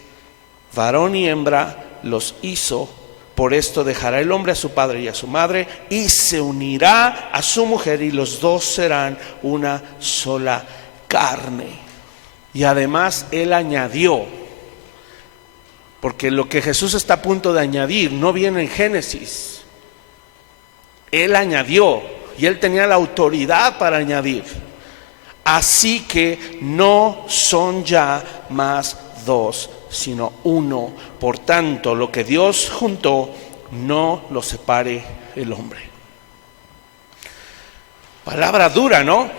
varón y hembra los hizo. Por esto dejará el hombre a su padre y a su madre, y se unirá a su mujer, y los dos serán una sola carne. Y además él añadió, porque lo que Jesús está a punto de añadir no viene en Génesis. Él añadió, y él tenía la autoridad para añadir: así que no son ya más dos, sino uno. Por tanto, lo que Dios juntó, no lo separe el hombre. Palabra dura, ¿no?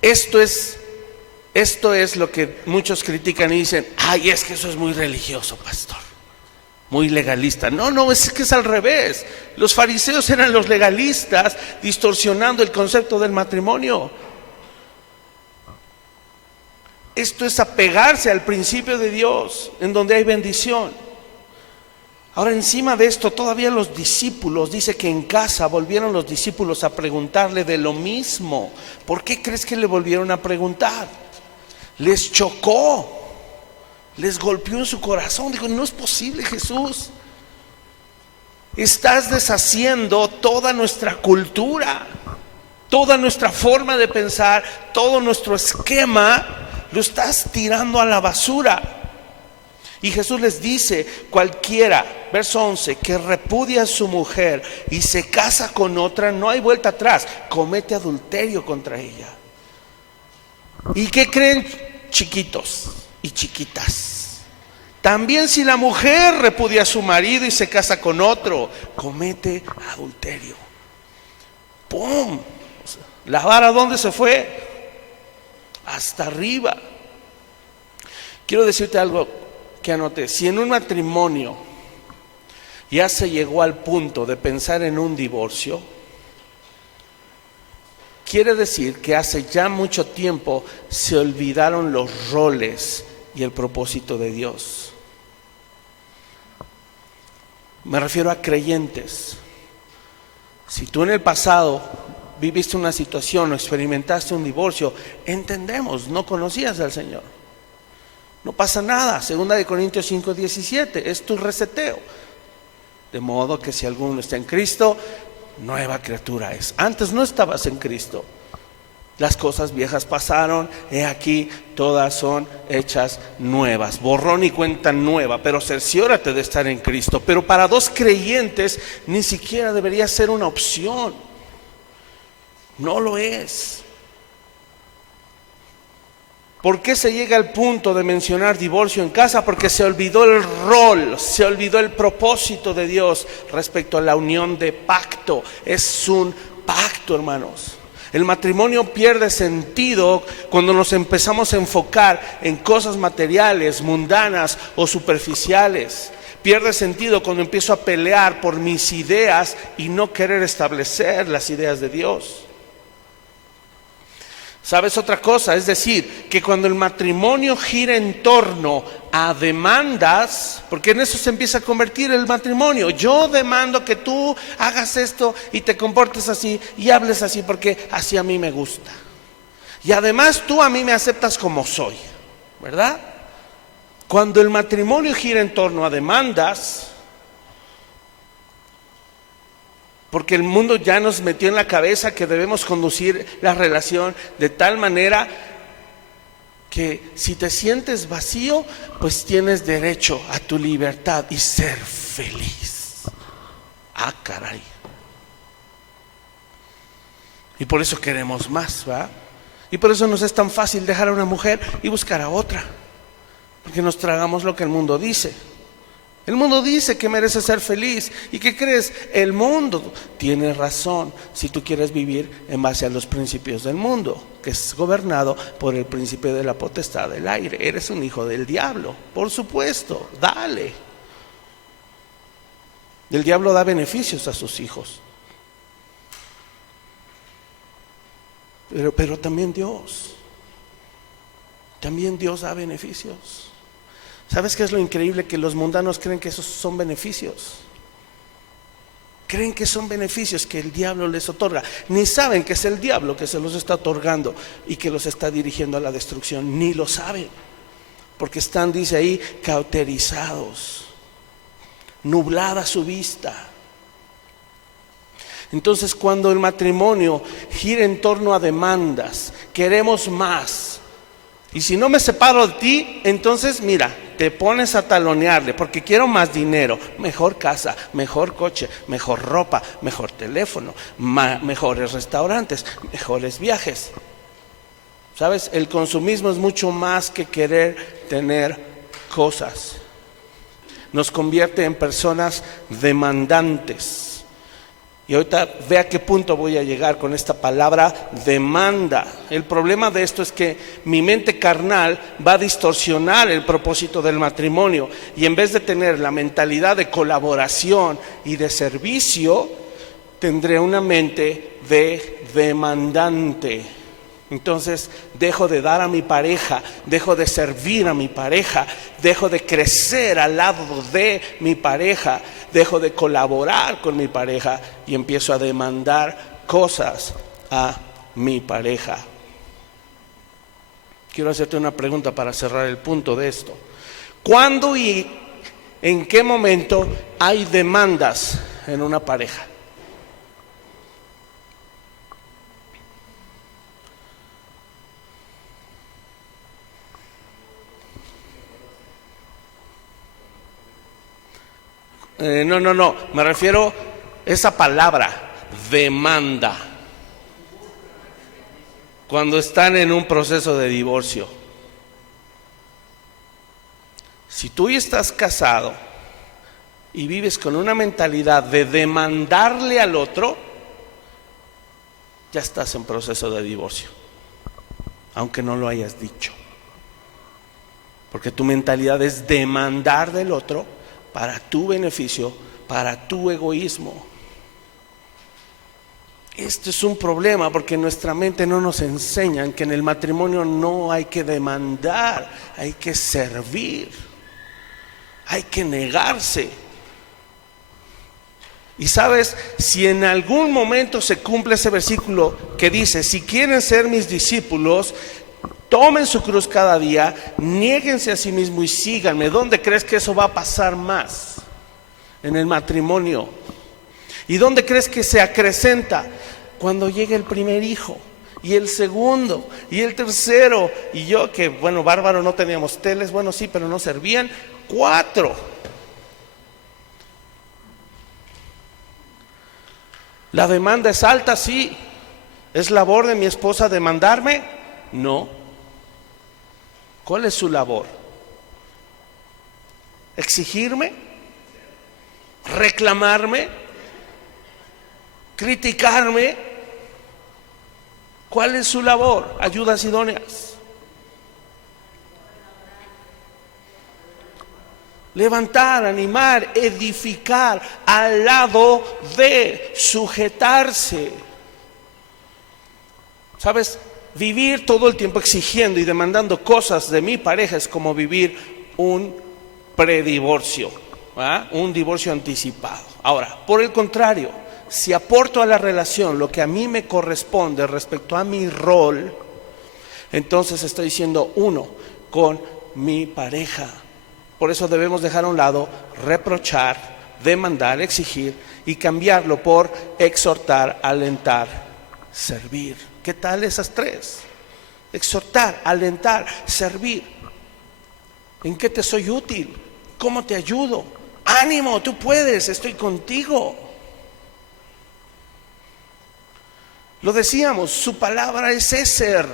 Esto es lo que muchos critican y dicen: ay, es que eso es muy religioso, pastor, muy legalista. No, es que es al revés. Los fariseos eran los legalistas, distorsionando el concepto del matrimonio. Esto es apegarse al principio de Dios, en donde hay bendición. Ahora, encima de esto, todavía los discípulos, dice que en casa volvieron los discípulos a preguntarle de lo mismo. ¿Por qué crees que le volvieron a preguntar? Les chocó, les golpeó en su corazón. Dijo: no es posible, Jesús. Estás deshaciendo toda nuestra cultura, toda nuestra forma de pensar, todo nuestro esquema. Lo estás tirando a la basura. Y Jesús les dice: cualquiera, verso 11, que repudia a su mujer y se casa con otra, no hay vuelta atrás, comete adulterio contra ella. ¿Y qué creen, chiquitos y chiquitas? También si la mujer repudia a su marido y se casa con otro, comete adulterio. ¡Pum! ¿La vara dónde se fue? Hasta arriba. Quiero decirte algo que anoté. Si en un matrimonio ya se llegó al punto de pensar en un divorcio, quiere decir que hace ya mucho tiempo se olvidaron los roles y el propósito de Dios. Me refiero a creyentes. Si tú en el pasado viviste una situación o experimentaste un divorcio, entendemos, no conocías al Señor. No pasa nada. 2 Corintios 5:17 es tu reseteo. De modo que si alguno está en Cristo, nueva criatura es. Antes no estabas en Cristo. Las cosas viejas pasaron, he aquí, todas son hechas nuevas. Borrón y cuenta nueva, pero cerciórate de estar en Cristo. Pero para dos creyentes ni siquiera debería ser una opción. No lo es. ¿Por qué se llega al punto de mencionar divorcio en casa? Porque se olvidó el rol, se olvidó el propósito de Dios respecto a la unión de pacto. Es un pacto, hermanos. El matrimonio pierde sentido cuando nos empezamos a enfocar en cosas materiales, mundanas o superficiales. Pierde sentido cuando empiezo a pelear por mis ideas y no querer establecer las ideas de Dios. ¿Sabes otra cosa? Es decir, que cuando el matrimonio gira en torno a demandas, porque en eso se empieza a convertir el matrimonio. Yo demando que tú hagas esto y te comportes así y hables así porque así a mí me gusta. Y además tú a mí me aceptas como soy, ¿verdad? Cuando el matrimonio gira en torno a demandas, porque el mundo ya nos metió en la cabeza que debemos conducir la relación de tal manera que si te sientes vacío, pues tienes derecho a tu libertad y ser feliz. Ah, caray. Y por eso queremos más, ¿va? Y por eso nos es tan fácil dejar a una mujer y buscar a otra, porque nos tragamos lo que el mundo dice. El mundo dice que mereces ser feliz. ¿Y qué crees? El mundo tiene razón si tú quieres vivir en base a los principios del mundo, que es gobernado por el príncipe de la potestad del aire. Eres un hijo del diablo, por supuesto, dale. El diablo da beneficios a sus hijos. Pero también Dios da beneficios. ¿Sabes qué es lo increíble? Que los mundanos creen que esos son beneficios. Creen que son beneficios que el diablo les otorga. Ni saben que es el diablo que se los está otorgando y que los está dirigiendo a la destrucción. Ni lo saben. Porque están, dice ahí, cauterizados. Nublada su vista. Entonces, cuando el matrimonio gira en torno a demandas, queremos más. Y si no me separo de ti, entonces mira, te pones a talonearle porque quiero más dinero, mejor casa, mejor coche, mejor ropa, mejor teléfono, mejores restaurantes, mejores viajes. ¿Sabes? El consumismo es mucho más que querer tener cosas. Nos convierte en personas demandantes. Y ahorita ve a qué punto voy a llegar con esta palabra demanda. El problema de esto es que mi mente carnal va a distorsionar el propósito del matrimonio. Y en vez de tener la mentalidad de colaboración y de servicio, tendré una mente de demandante. Entonces dejo de dar a mi pareja, dejo de servir a mi pareja, dejo de crecer al lado de mi pareja, dejo de colaborar con mi pareja y empiezo a demandar cosas a mi pareja. Quiero hacerte una pregunta para cerrar el punto de esto. ¿Cuándo y en qué momento hay demandas en una pareja? No, me refiero a esa palabra, demanda. Cuando están en un proceso de divorcio. Si tú ya estás casado y vives con una mentalidad de demandarle al otro, ya estás en proceso de divorcio, aunque no lo hayas dicho. Porque tu mentalidad es demandar del otro para tu beneficio, para tu egoísmo. Este es un problema porque en nuestra mente no nos enseñan que en el matrimonio no hay que demandar, hay que servir, hay que negarse. Y sabes, si en algún momento se cumple ese versículo que dice, si quieren ser mis discípulos, tomen su cruz cada día, niéguense a sí mismos y síganme. ¿Dónde crees que eso va a pasar más? En el matrimonio. ¿Y dónde crees que se acrecenta? Cuando llegue el primer hijo, y el segundo, y el tercero. Y yo que, bueno, bárbaro, no teníamos teles, bueno sí, pero no servían. 4. La demanda es alta, sí. ¿Es labor de mi esposa demandarme? No. ¿Cuál es su labor? ¿Exigirme? ¿Reclamarme? ¿Criticarme? ¿Cuál es su labor? Ayudas idóneas. Levantar, animar, edificar, al lado de sujetarse. ¿Sabes? Vivir todo el tiempo exigiendo y demandando cosas de mi pareja es como vivir un predivorcio, un divorcio anticipado. Ahora, por el contrario, si aporto a la relación lo que a mí me corresponde respecto a mi rol, entonces estoy siendo uno con mi pareja. Por eso debemos dejar a un lado reprochar, demandar, exigir y cambiarlo por exhortar, alentar, servir. ¿Qué tal esas 3? Exhortar, alentar, servir. ¿En qué te soy útil? ¿Cómo te ayudo? Ánimo, tú puedes, estoy contigo. Lo decíamos, su palabra es Eser,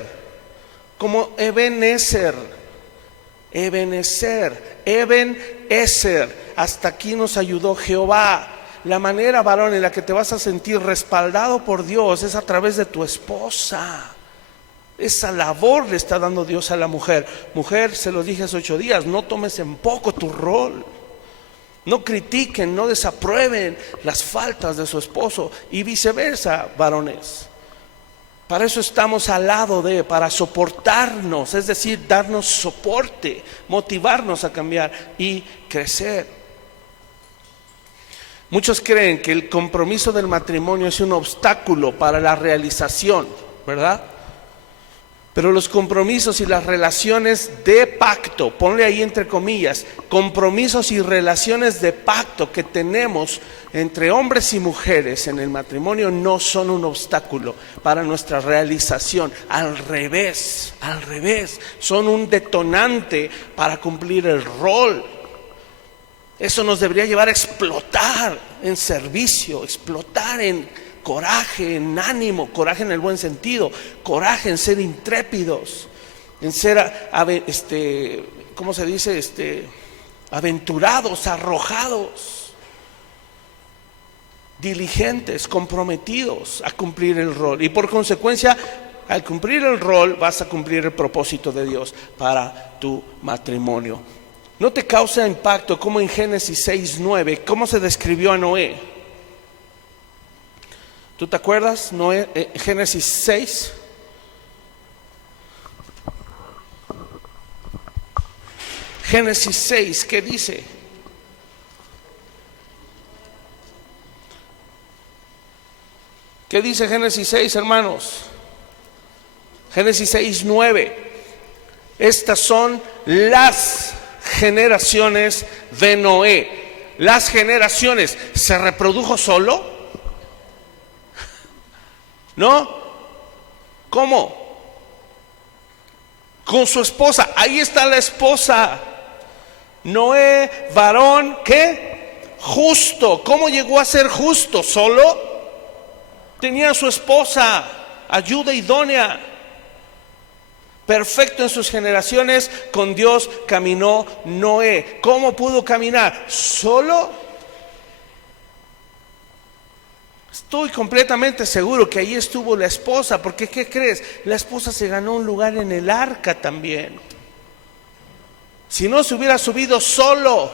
como Ebenezer, hasta aquí nos ayudó Jehová. La manera, varón, en la que te vas a sentir respaldado por Dios es a través de tu esposa. Esa labor le está dando Dios a la mujer. Mujer, se lo dije hace 8 días, no tomes en poco tu rol. No critiquen, no desaprueben las faltas de su esposo y viceversa, varones. Para eso estamos al lado de, para soportarnos, es decir, darnos soporte, motivarnos a cambiar y crecer. Muchos creen que el compromiso del matrimonio es un obstáculo para la realización, ¿verdad? Pero los compromisos y las relaciones de pacto, ponle ahí entre comillas, compromisos y relaciones de pacto que tenemos entre hombres y mujeres en el matrimonio no son un obstáculo para nuestra realización. Al revés, son un detonante para cumplir el rol. Eso nos debería llevar a explotar en servicio, explotar en coraje, en ánimo, coraje en el buen sentido, coraje en ser intrépidos, en ser, ¿cómo se dice? Aventurados, arrojados, diligentes, comprometidos a cumplir el rol. Y por consecuencia, al cumplir el rol, vas a cumplir el propósito de Dios para tu matrimonio. ¿No te causa impacto como en Génesis 6:9, cómo se describió a Noé? ¿Tú te acuerdas? Noé, Génesis 6. Génesis 6, ¿qué dice? ¿Qué dice Génesis 6, hermanos? Génesis 6:9. Estas son las generaciones de Noé. Las generaciones. ¿Se reprodujo solo? ¿No? ¿Cómo? Con su esposa. Ahí está la esposa. Noé, varón, ¿qué? Justo. ¿Cómo llegó a ser justo? ¿Solo? Tenía a su esposa, ayuda idónea. Perfecto en sus generaciones, con Dios caminó Noé. ¿Cómo pudo caminar? ¿Solo? Estoy completamente seguro que ahí estuvo la esposa, porque ¿qué crees? La esposa se ganó un lugar en el arca también. Si no, se hubiera subido solo.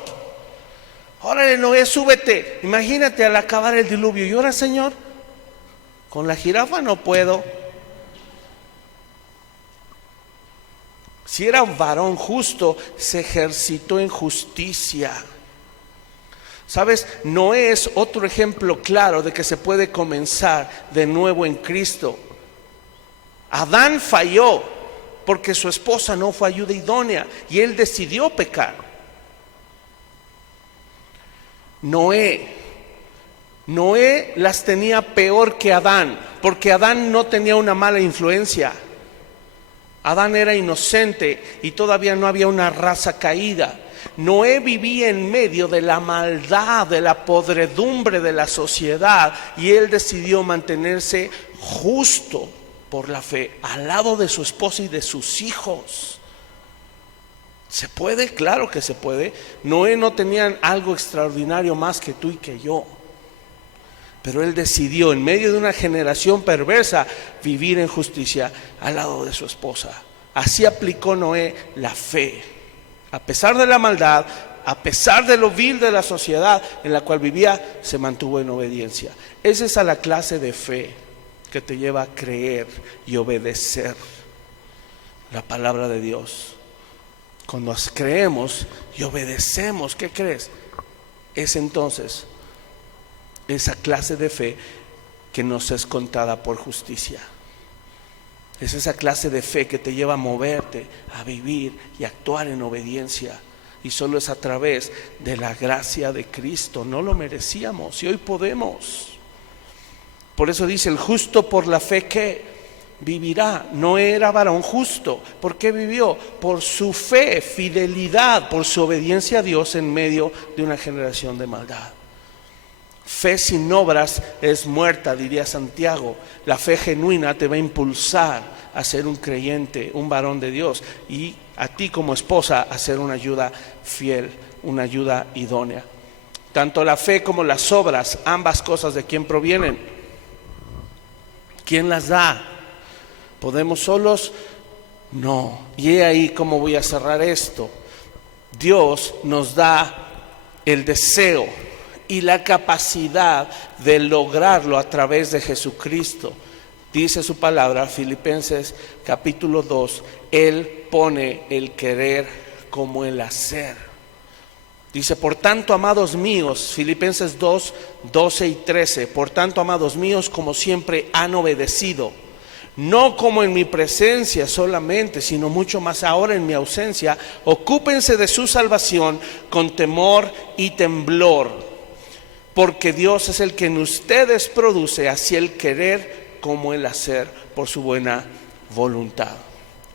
Órale, Noé, súbete. Imagínate al acabar el diluvio. ¿Y ahora, Señor? Con la jirafa no puedo. Si era un varón justo, se ejercitó en justicia. ¿Sabes? Noé es otro ejemplo claro de que se puede comenzar de nuevo en Cristo. Adán falló porque su esposa no fue ayuda idónea y él decidió pecar. Noé las tenía peor que Adán, porque Adán no tenía una mala influencia. Adán era inocente y todavía no había una raza caída. Noé vivía en medio de la maldad, de la podredumbre de la sociedad, y él decidió mantenerse justo por la fe, al lado de su esposa y de sus hijos. ¿Se puede? Claro que se puede. Noé no tenía algo extraordinario más que tú y que yo, pero él decidió, en medio de una generación perversa, vivir en justicia al lado de su esposa. Así aplicó Noé la fe. A pesar de la maldad, a pesar de lo vil de la sociedad en la cual vivía, se mantuvo en obediencia. Esa es la clase de fe que te lleva a creer y obedecer la palabra de Dios. Cuando creemos y obedecemos, ¿qué crees? Es entonces esa clase de fe que nos es contada por justicia. Es esa clase de fe que te lleva a moverte, a vivir y actuar en obediencia. Y solo es a través de la gracia de Cristo. No lo merecíamos y hoy podemos. Por eso dice, el justo por la fe que vivirá. No era varón justo. ¿Por qué vivió? Por su fe, fidelidad, por su obediencia a Dios en medio de una generación de maldad. Fe sin obras es muerta, diría Santiago. La fe genuina te va a impulsar a ser un creyente, un varón de Dios, y a ti como esposa a ser una ayuda fiel, una ayuda idónea. Tanto la fe como las obras, ambas cosas, ¿de quién provienen? ¿Quién las da? ¿Podemos solos? No. Y he ahí cómo voy a cerrar esto. Dios nos da el deseo y la capacidad de lograrlo a través de Jesucristo. Dice su palabra, Filipenses capítulo 2, Él pone el querer como el hacer. Dice, por tanto, amados míos, Filipenses 2, 12 y 13, por tanto, amados míos, como siempre han obedecido, no como en mi presencia solamente, sino mucho más ahora en mi ausencia, ocúpense de su salvación con temor y temblor. Porque Dios es el que en ustedes produce así el querer como el hacer por su buena voluntad.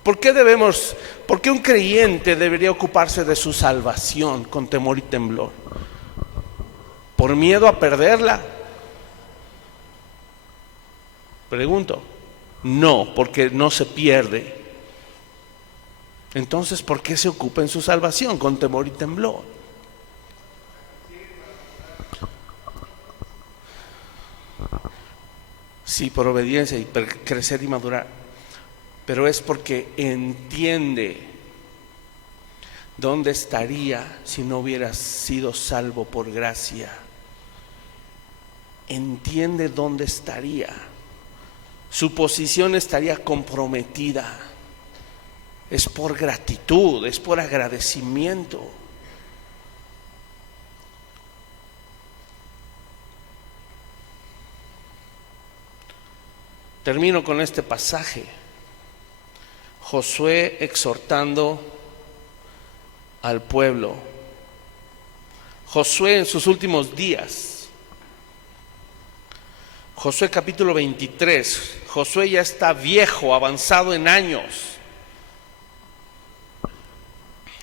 ¿Por qué un creyente debería ocuparse de su salvación con temor y temblor? ¿Por miedo a perderla? Pregunto. No, porque no se pierde. Entonces, ¿por qué se ocupa en su salvación con temor y temblor? Sí, por obediencia y crecer y madurar. Pero es porque entiende dónde estaría si no hubiera sido salvo por gracia. Entiende dónde estaría. Su posición estaría comprometida. Es por gratitud, es por agradecimiento. Termino con este pasaje. Josué exhortando al pueblo. Josué en sus últimos días. Josué capítulo 23. Josué ya está viejo, avanzado en años.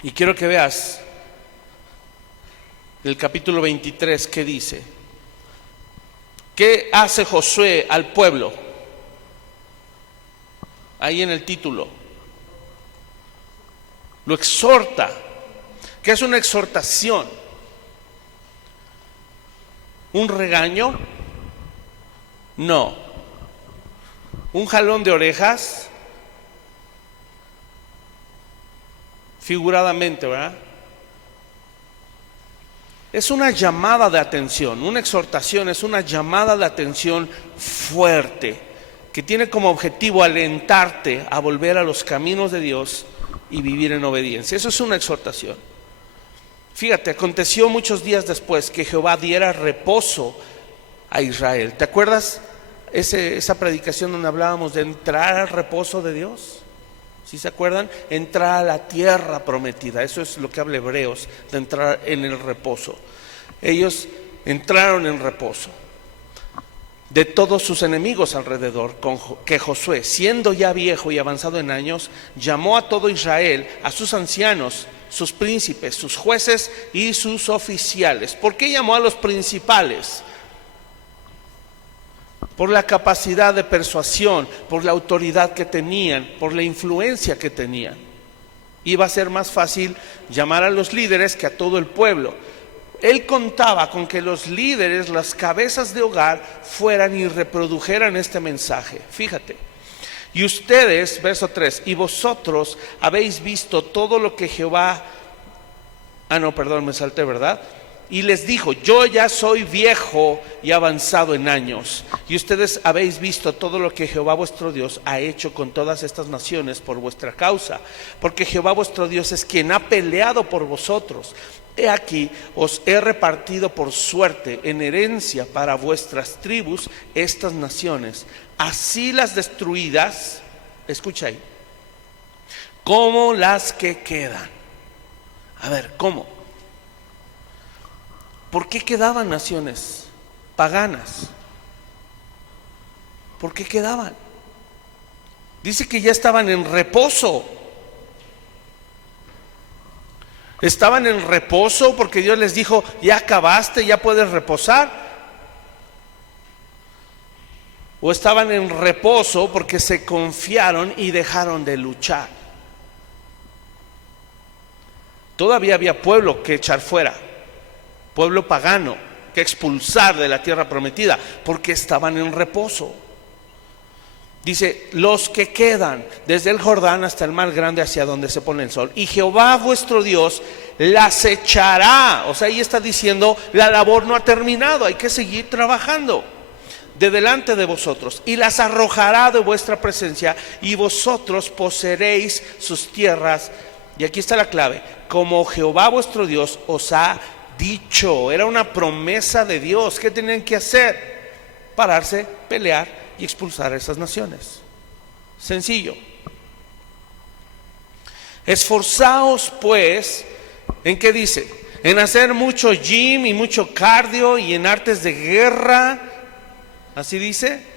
Y quiero que veas el capítulo 23, ¿qué dice? ¿Qué hace Josué al pueblo? Ahí en el título. Lo exhorta. ¿Qué es una exhortación? ¿Un regaño? No. Un jalón de orejas, figuradamente, ¿verdad? Es una llamada de atención, una exhortación, es una llamada de atención fuerte, que tiene como objetivo alentarte a volver a los caminos de Dios y vivir en obediencia. Eso es una exhortación. Fíjate, aconteció muchos días después que Jehová diera reposo a Israel. ¿Te acuerdas esa predicación donde hablábamos de entrar al reposo de Dios? ¿Sí se acuerdan? Entrar a la tierra prometida. Eso es lo que habla Hebreos, de entrar en el reposo. Ellos entraron en reposo de todos sus enemigos alrededor, que Josué, siendo ya viejo y avanzado en años, llamó a todo Israel, a sus ancianos, sus príncipes, sus jueces y sus oficiales. ¿Por qué llamó a los principales? Por la capacidad de persuasión, por la autoridad que tenían, por la influencia que tenían. Iba a ser más fácil llamar a los líderes que a todo el pueblo. Él contaba con que los líderes, las cabezas de hogar, fueran y reprodujeran este mensaje. Fíjate. Y ustedes, verso 3, y vosotros habéis visto todo lo que Jehová... me salté, ¿verdad? Y les dijo, yo ya soy viejo y avanzado en años, y ustedes habéis visto todo lo que Jehová vuestro Dios ha hecho con todas estas naciones por vuestra causa, porque Jehová vuestro Dios es quien ha peleado por vosotros. He aquí, os he repartido por suerte en herencia para vuestras tribus estas naciones, así las destruidas, escucha ahí, como las que quedan. A ver, ¿cómo? ¿Por qué quedaban naciones paganas? ¿Por qué quedaban? Dice que ya estaban en reposo. Estaban en reposo porque Dios les dijo, ya acabaste, ya puedes reposar. O estaban en reposo porque se confiaron y dejaron de luchar. Todavía había pueblo que echar fuera, pueblo pagano que expulsar de la tierra prometida, porque estaban en reposo. Dice, los que quedan desde el Jordán hasta el mar grande hacia donde se pone el sol. Y Jehová vuestro Dios las echará. O sea, ahí está diciendo, la labor no ha terminado, hay que seguir trabajando. De delante de vosotros. Y las arrojará de vuestra presencia. Y vosotros poseeréis sus tierras. Y aquí está la clave. Como Jehová vuestro Dios os ha dicho. Era una promesa de Dios. ¿Qué tenían que hacer? Pararse, pelear y expulsar a esas naciones. Sencillo. Esforzaos pues, ¿en qué dice? En hacer mucho gym y mucho cardio y en artes de guerra. ¿Así dice?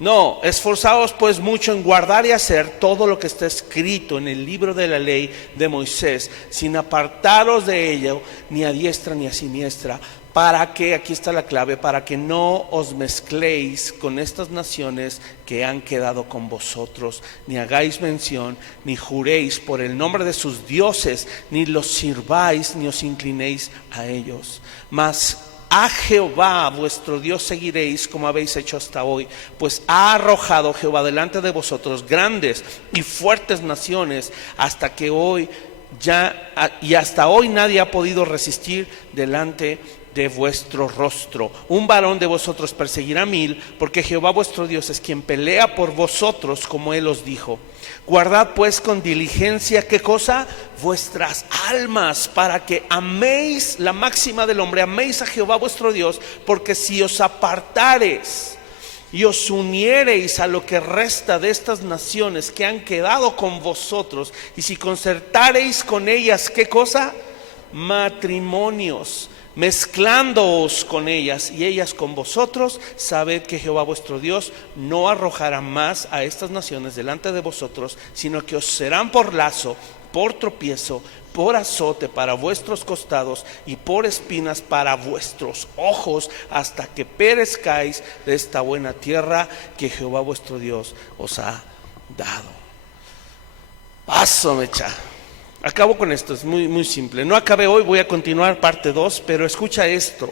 No, esforzaos pues mucho en guardar y hacer todo lo que está escrito en el libro de la ley de Moisés, sin apartaros de ello, ni a diestra ni a siniestra, para que, aquí está la clave, para que no os mezcléis con estas naciones que han quedado con vosotros, ni hagáis mención, ni juréis por el nombre de sus dioses, ni los sirváis, ni os inclinéis a ellos. Mas a Jehová vuestro Dios seguiréis como habéis hecho hasta hoy, pues ha arrojado Jehová delante de vosotros grandes y fuertes naciones, hasta hoy nadie ha podido resistir delante de vuestro rostro. Un varón de vosotros perseguirá 1000, porque Jehová vuestro Dios es quien pelea por vosotros, como él os dijo. Guardad pues con diligencia, ¿qué cosa? Vuestras almas, para que améis, la máxima del hombre, améis a Jehová vuestro Dios, porque si os apartareis y os uniereis a lo que resta de estas naciones que han quedado con vosotros, y si concertareis con ellas, ¿qué cosa? Matrimonios, mezclándoos con ellas y ellas con vosotros, sabed que Jehová vuestro Dios no arrojará más a estas naciones delante de vosotros, sino que os serán por lazo, por tropiezo, por azote para vuestros costados y por espinas para vuestros ojos, hasta que perezcáis de esta buena tierra que Jehová vuestro Dios os ha dado. Paso, mecha. Acabo con esto, es muy, muy simple. No acabé hoy, voy a continuar parte 2, pero escucha esto.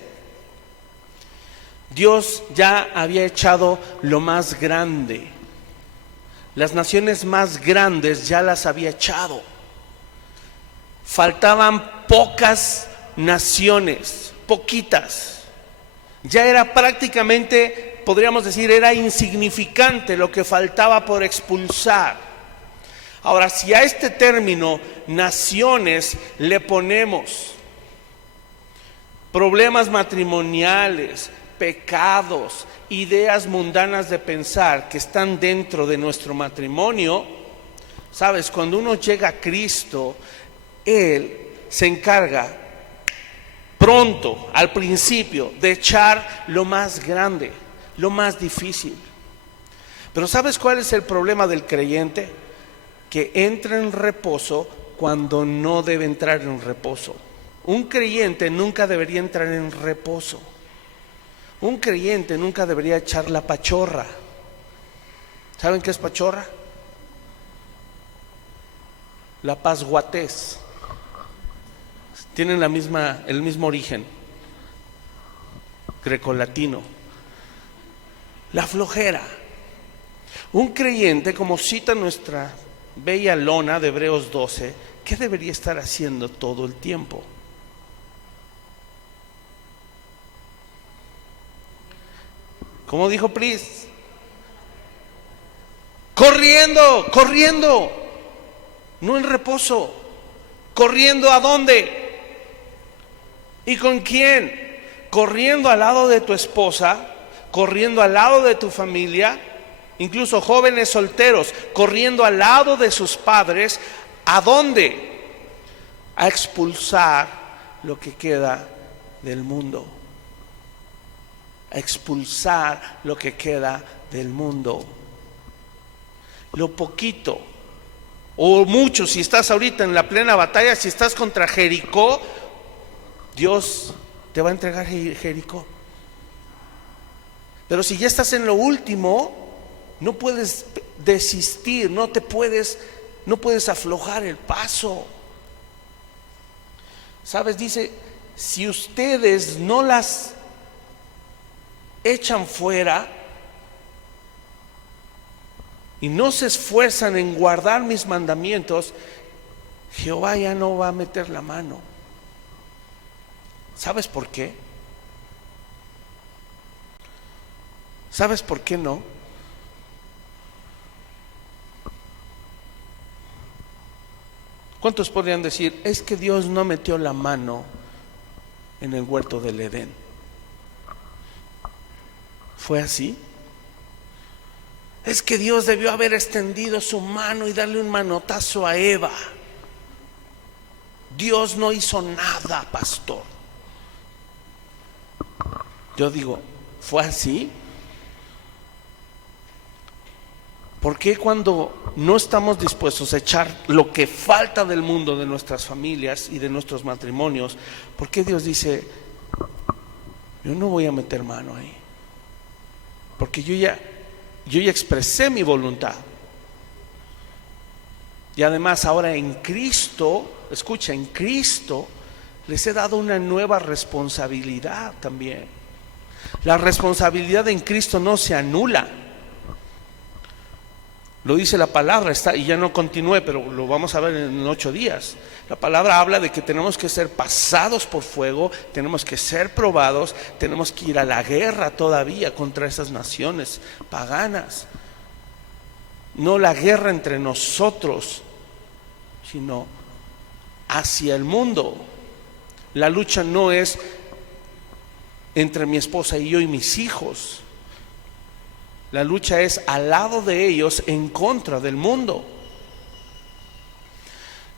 Dios ya había echado lo más grande. Las naciones más grandes ya las había echado. Faltaban pocas naciones, poquitas. Ya era prácticamente, podríamos decir, era insignificante lo que faltaba por expulsar. Ahora, si a este término naciones le ponemos problemas matrimoniales, pecados, ideas mundanas de pensar que están dentro de nuestro matrimonio, sabes, cuando uno llega a Cristo, Él se encarga pronto, al principio, de echar lo más grande, lo más difícil. Pero ¿sabes cuál es el problema del creyente? Que entra en reposo cuando no debe entrar en reposo. Un creyente nunca debería entrar en reposo. Un creyente nunca debería echar la pachorra. ¿Saben qué es pachorra? La pasguatez. Tienen el mismo origen grecolatino. La flojera. Un creyente, como cita nuestra bella lona de Hebreos 12, ¿qué debería estar haciendo todo el tiempo? ¿Cómo dijo Pris? Corriendo, corriendo, no en reposo. ¿Corriendo a dónde? ¿Y con quién? Corriendo al lado de tu esposa, corriendo al lado de tu familia, incluso jóvenes solteros, corriendo al lado de sus padres. ¿A dónde? A expulsar lo que queda del mundo. A expulsar lo que queda del mundo. Lo poquito o mucho, si estás ahorita en la plena batalla, si estás contra Jericó, Dios te va a entregar Jericó. Pero si ya estás en lo último, no puedes desistir, no puedes aflojar el paso. ¿Sabes? Dice, si ustedes no las echan fuera y no se esfuerzan en guardar mis mandamientos, Jehová ya no va a meter la mano. ¿Sabes por qué? ¿Sabes por qué no? ¿Cuántos podrían decir, es que Dios no metió la mano en el huerto del Edén? ¿Fue así? Es que Dios debió haber extendido su mano y darle un manotazo a Eva. Dios no hizo nada, pastor. Yo digo, ¿fue así? ¿Por qué cuando no estamos dispuestos a echar lo que falta del mundo, de nuestras familias y de nuestros matrimonios, por qué Dios dice, yo no voy a meter mano ahí? Porque yo ya expresé mi voluntad. Y además ahora en Cristo, escucha, en Cristo les he dado una nueva responsabilidad también. La responsabilidad en Cristo no se anula. Lo dice la palabra, y ya no continúe, pero lo vamos a ver en 8 días. La palabra habla de que tenemos que ser pasados por fuego, tenemos que ser probados, tenemos que ir a la guerra todavía contra esas naciones paganas. No la guerra entre nosotros, sino hacia el mundo. La lucha no es entre mi esposa y yo y mis hijos. La lucha es al lado de ellos, en contra del mundo.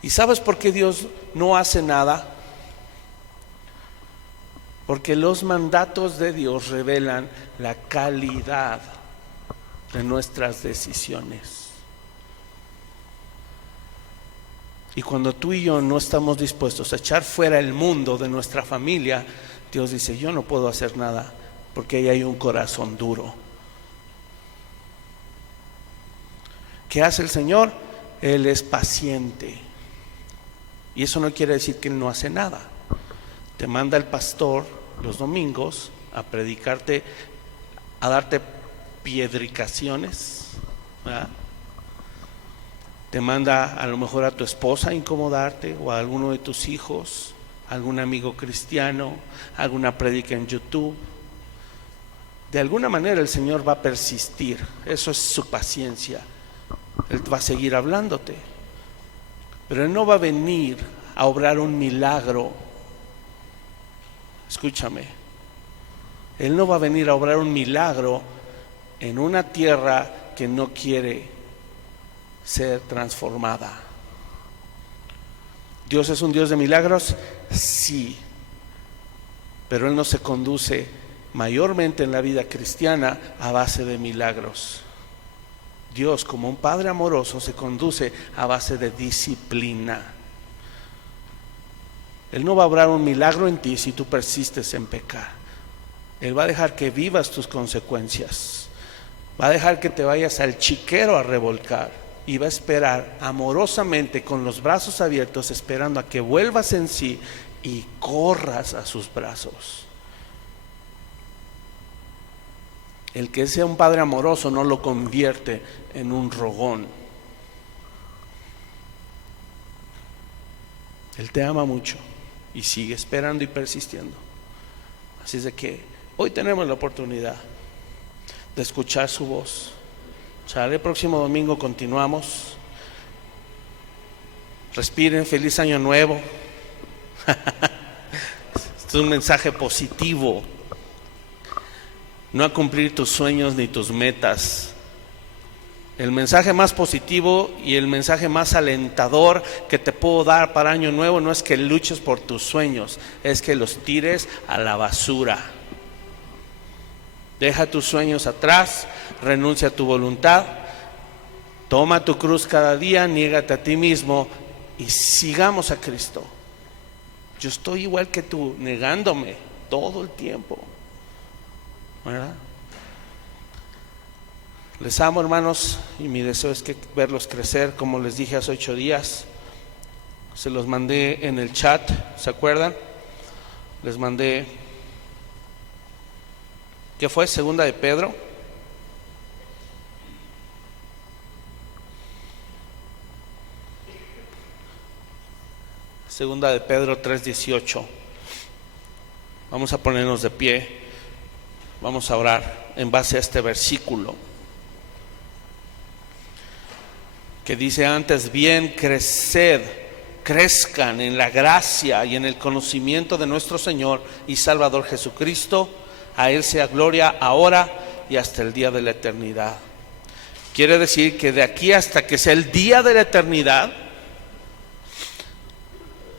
¿Y sabes por qué Dios no hace nada? Porque los mandatos de Dios revelan la calidad de nuestras decisiones. Y cuando tú y yo no estamos dispuestos a echar fuera el mundo de nuestra familia, Dios dice, yo no puedo hacer nada, porque ahí hay un corazón duro. ¿Qué hace el Señor? Él es paciente. Y eso no quiere decir que Él no hace nada. Te manda el pastor los domingos a predicarte, a darte piedricaciones, ¿verdad? Te manda a lo mejor a tu esposa a incomodarte, o a alguno de tus hijos, algún amigo cristiano, alguna prédica en YouTube. De alguna manera el Señor va a persistir, eso es su paciencia. Él va a seguir hablándote, pero Él no va a venir a obrar un milagro. Escúchame, Él no va a venir a obrar un milagro en una tierra que no quiere ser transformada. ¿Dios es un Dios de milagros? Sí, pero Él no se conduce mayormente en la vida cristiana a base de milagros. Dios, como un Padre amoroso, se conduce a base de disciplina. Él no va a obrar un milagro en ti si tú persistes en pecar. Él va a dejar que vivas tus consecuencias. Va a dejar que te vayas al chiquero a revolcar, y va a esperar amorosamente con los brazos abiertos, esperando a que vuelvas en sí y corras a sus brazos. El que sea un Padre amoroso no lo convierte en un rogón. Él te ama mucho y sigue esperando y persistiendo. Así es de que hoy tenemos la oportunidad de escuchar su voz. El próximo domingo continuamos. Respiren, feliz año nuevo. Este es un mensaje positivo. No a cumplir tus sueños ni tus metas. El mensaje más positivo y el mensaje más alentador que te puedo dar para año nuevo no es que luches por tus sueños, es que los tires a la basura. Deja tus sueños atrás, renuncia a tu voluntad, toma tu cruz cada día, niégate a ti mismo y sigamos a Cristo. Yo estoy igual que tú, negándome todo el tiempo, ¿verdad? Les amo, hermanos, y mi deseo es que verlos crecer. Como les dije hace 8 días, se los mandé en el chat, ¿se acuerdan? Les mandé, ¿qué fue? Segunda de Pedro. Segunda de Pedro 3:18. Vamos a ponernos de pie. Vamos a orar en base a este versículo que dice: antes bien, crezcan en la gracia y en el conocimiento de nuestro Señor y Salvador Jesucristo. A Él sea gloria ahora y hasta el día de la eternidad. Quiere decir que de aquí hasta que sea el día de la eternidad.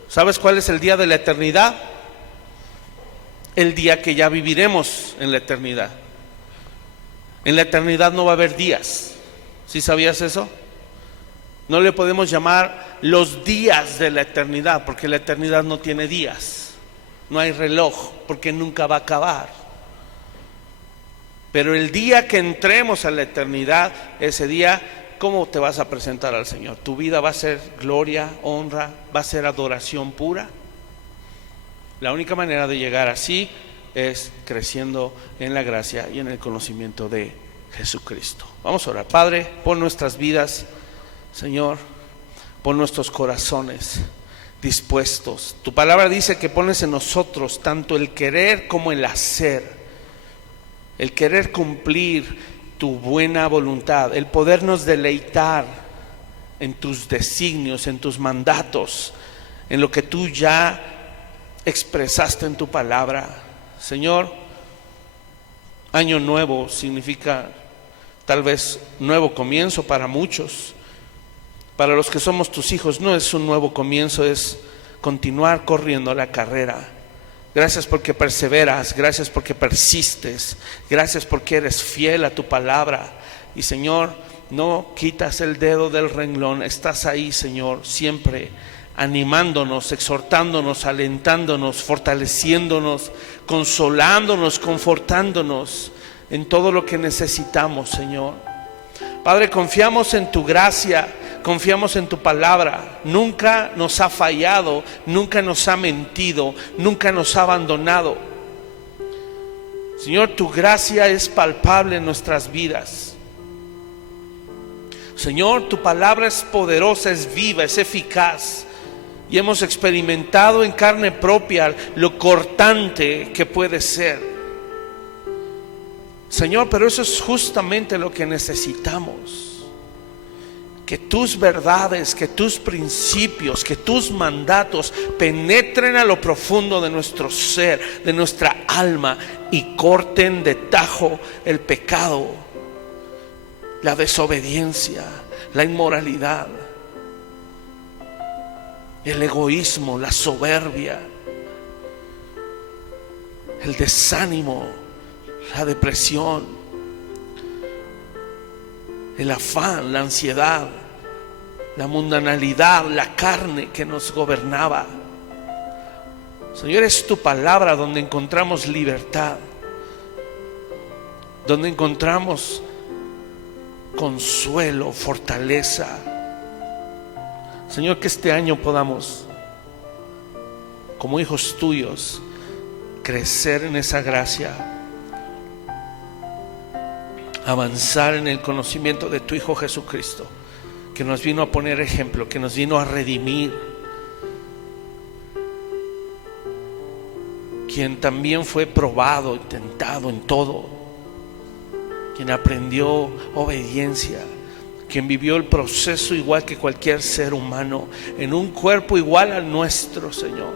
¿Sabes cuál es el día de la eternidad? El día que ya viviremos en la eternidad. En la eternidad no va a haber días. ¿Sí sabías eso? No le podemos llamar los días de la eternidad, porque la eternidad no tiene días. No hay reloj, porque nunca va a acabar. Pero el día que entremos a la eternidad, ese día, ¿cómo te vas a presentar al Señor? ¿Tu vida va a ser gloria, honra, va a ser adoración pura? La única manera de llegar así es creciendo en la gracia y en el conocimiento de Jesucristo. Vamos a orar. Padre, pon nuestras vidas, Señor, pon nuestros corazones dispuestos. Tu palabra dice que pones en nosotros tanto el querer como el hacer, el querer cumplir tu buena voluntad, el podernos deleitar en tus designios, en tus mandatos, en lo que tú ya expresaste en tu palabra. Señor, año nuevo significa tal vez nuevo comienzo para muchos. Para los que somos tus hijos no es un nuevo comienzo, es continuar corriendo la carrera. Gracias porque perseveras, gracias porque persistes, gracias porque eres fiel a tu palabra. Y Señor, no quitas el dedo del renglón, estás ahí, Señor, siempre animándonos, exhortándonos, alentándonos, fortaleciéndonos, consolándonos, confortándonos en todo lo que necesitamos, Señor. Padre, confiamos en tu gracia, confiamos en tu palabra. Nunca nos ha fallado, nunca nos ha mentido, nunca nos ha abandonado. Señor, tu gracia es palpable en nuestras vidas. Señor, tu palabra es poderosa, es viva, es eficaz. Y hemos experimentado en carne propia lo cortante que puede ser. Señor, pero eso es justamente lo que necesitamos. Que tus verdades, que tus principios, que tus mandatos penetren a lo profundo de nuestro ser, de nuestra alma, y corten de tajo el pecado, la desobediencia, la inmoralidad, el egoísmo, la soberbia, el desánimo, la depresión, el afán, la ansiedad, la mundanalidad, la carne que nos gobernaba. Señor, es tu palabra donde encontramos libertad, donde encontramos consuelo, fortaleza. Señor, que este año podamos, como hijos tuyos, crecer en esa gracia, avanzar en el conocimiento de tu Hijo Jesucristo, que nos vino a poner ejemplo, que nos vino a redimir, quien también fue probado y tentado en todo, quien aprendió obediencia, quien vivió el proceso igual que cualquier ser humano, en un cuerpo igual al nuestro, Señor,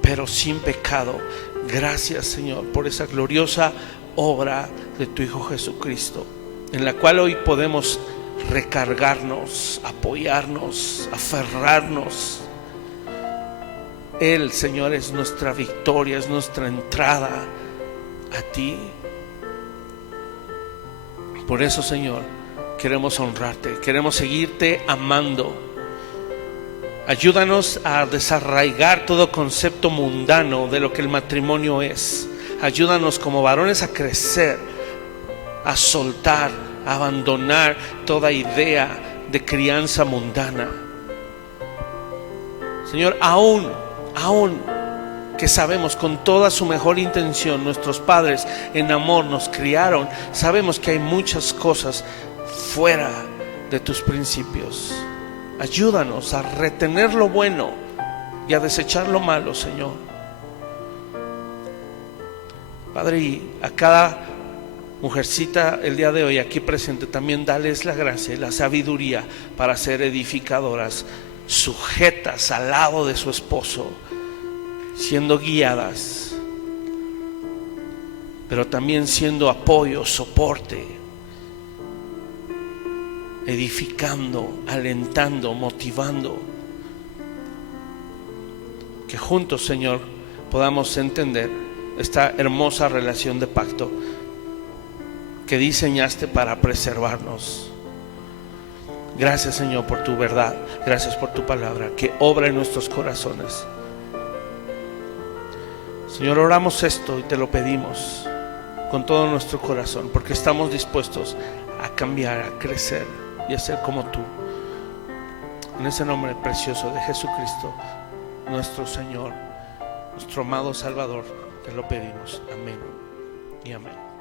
pero sin pecado. Gracias, Señor, por esa gloriosa obra de tu Hijo Jesucristo, en la cual hoy podemos recargarnos, apoyarnos, aferrarnos. Él, Señor, es nuestra victoria, es nuestra entrada a ti. Por eso, Señor, queremos honrarte, queremos seguirte amando. Ayúdanos a desarraigar todo concepto mundano de lo que el matrimonio es. Ayúdanos como varones a crecer, a soltar, a abandonar toda idea de crianza mundana. Señor, aún que sabemos con toda su mejor intención, nuestros padres en amor nos criaron, sabemos que hay muchas cosas fuera de tus principios. Ayúdanos a retener lo bueno y a desechar lo malo, Señor. Padre, y a cada mujercita el día de hoy aquí presente también dales la gracia y la sabiduría para ser edificadoras, sujetas al lado de su esposo, siendo guiadas, pero también siendo apoyo, soporte, edificando, alentando, motivando. Que juntos, Señor, podamos entender esta hermosa relación de pacto que diseñaste para preservarnos. Gracias, Señor, por tu verdad. Gracias por tu palabra que obra en nuestros corazones. Señor, oramos esto y te lo pedimos con todo nuestro corazón, porque estamos dispuestos a cambiar, a crecer y a ser como tú. En ese nombre precioso de Jesucristo, nuestro Señor, nuestro amado Salvador, te lo pedimos. Amén y amén.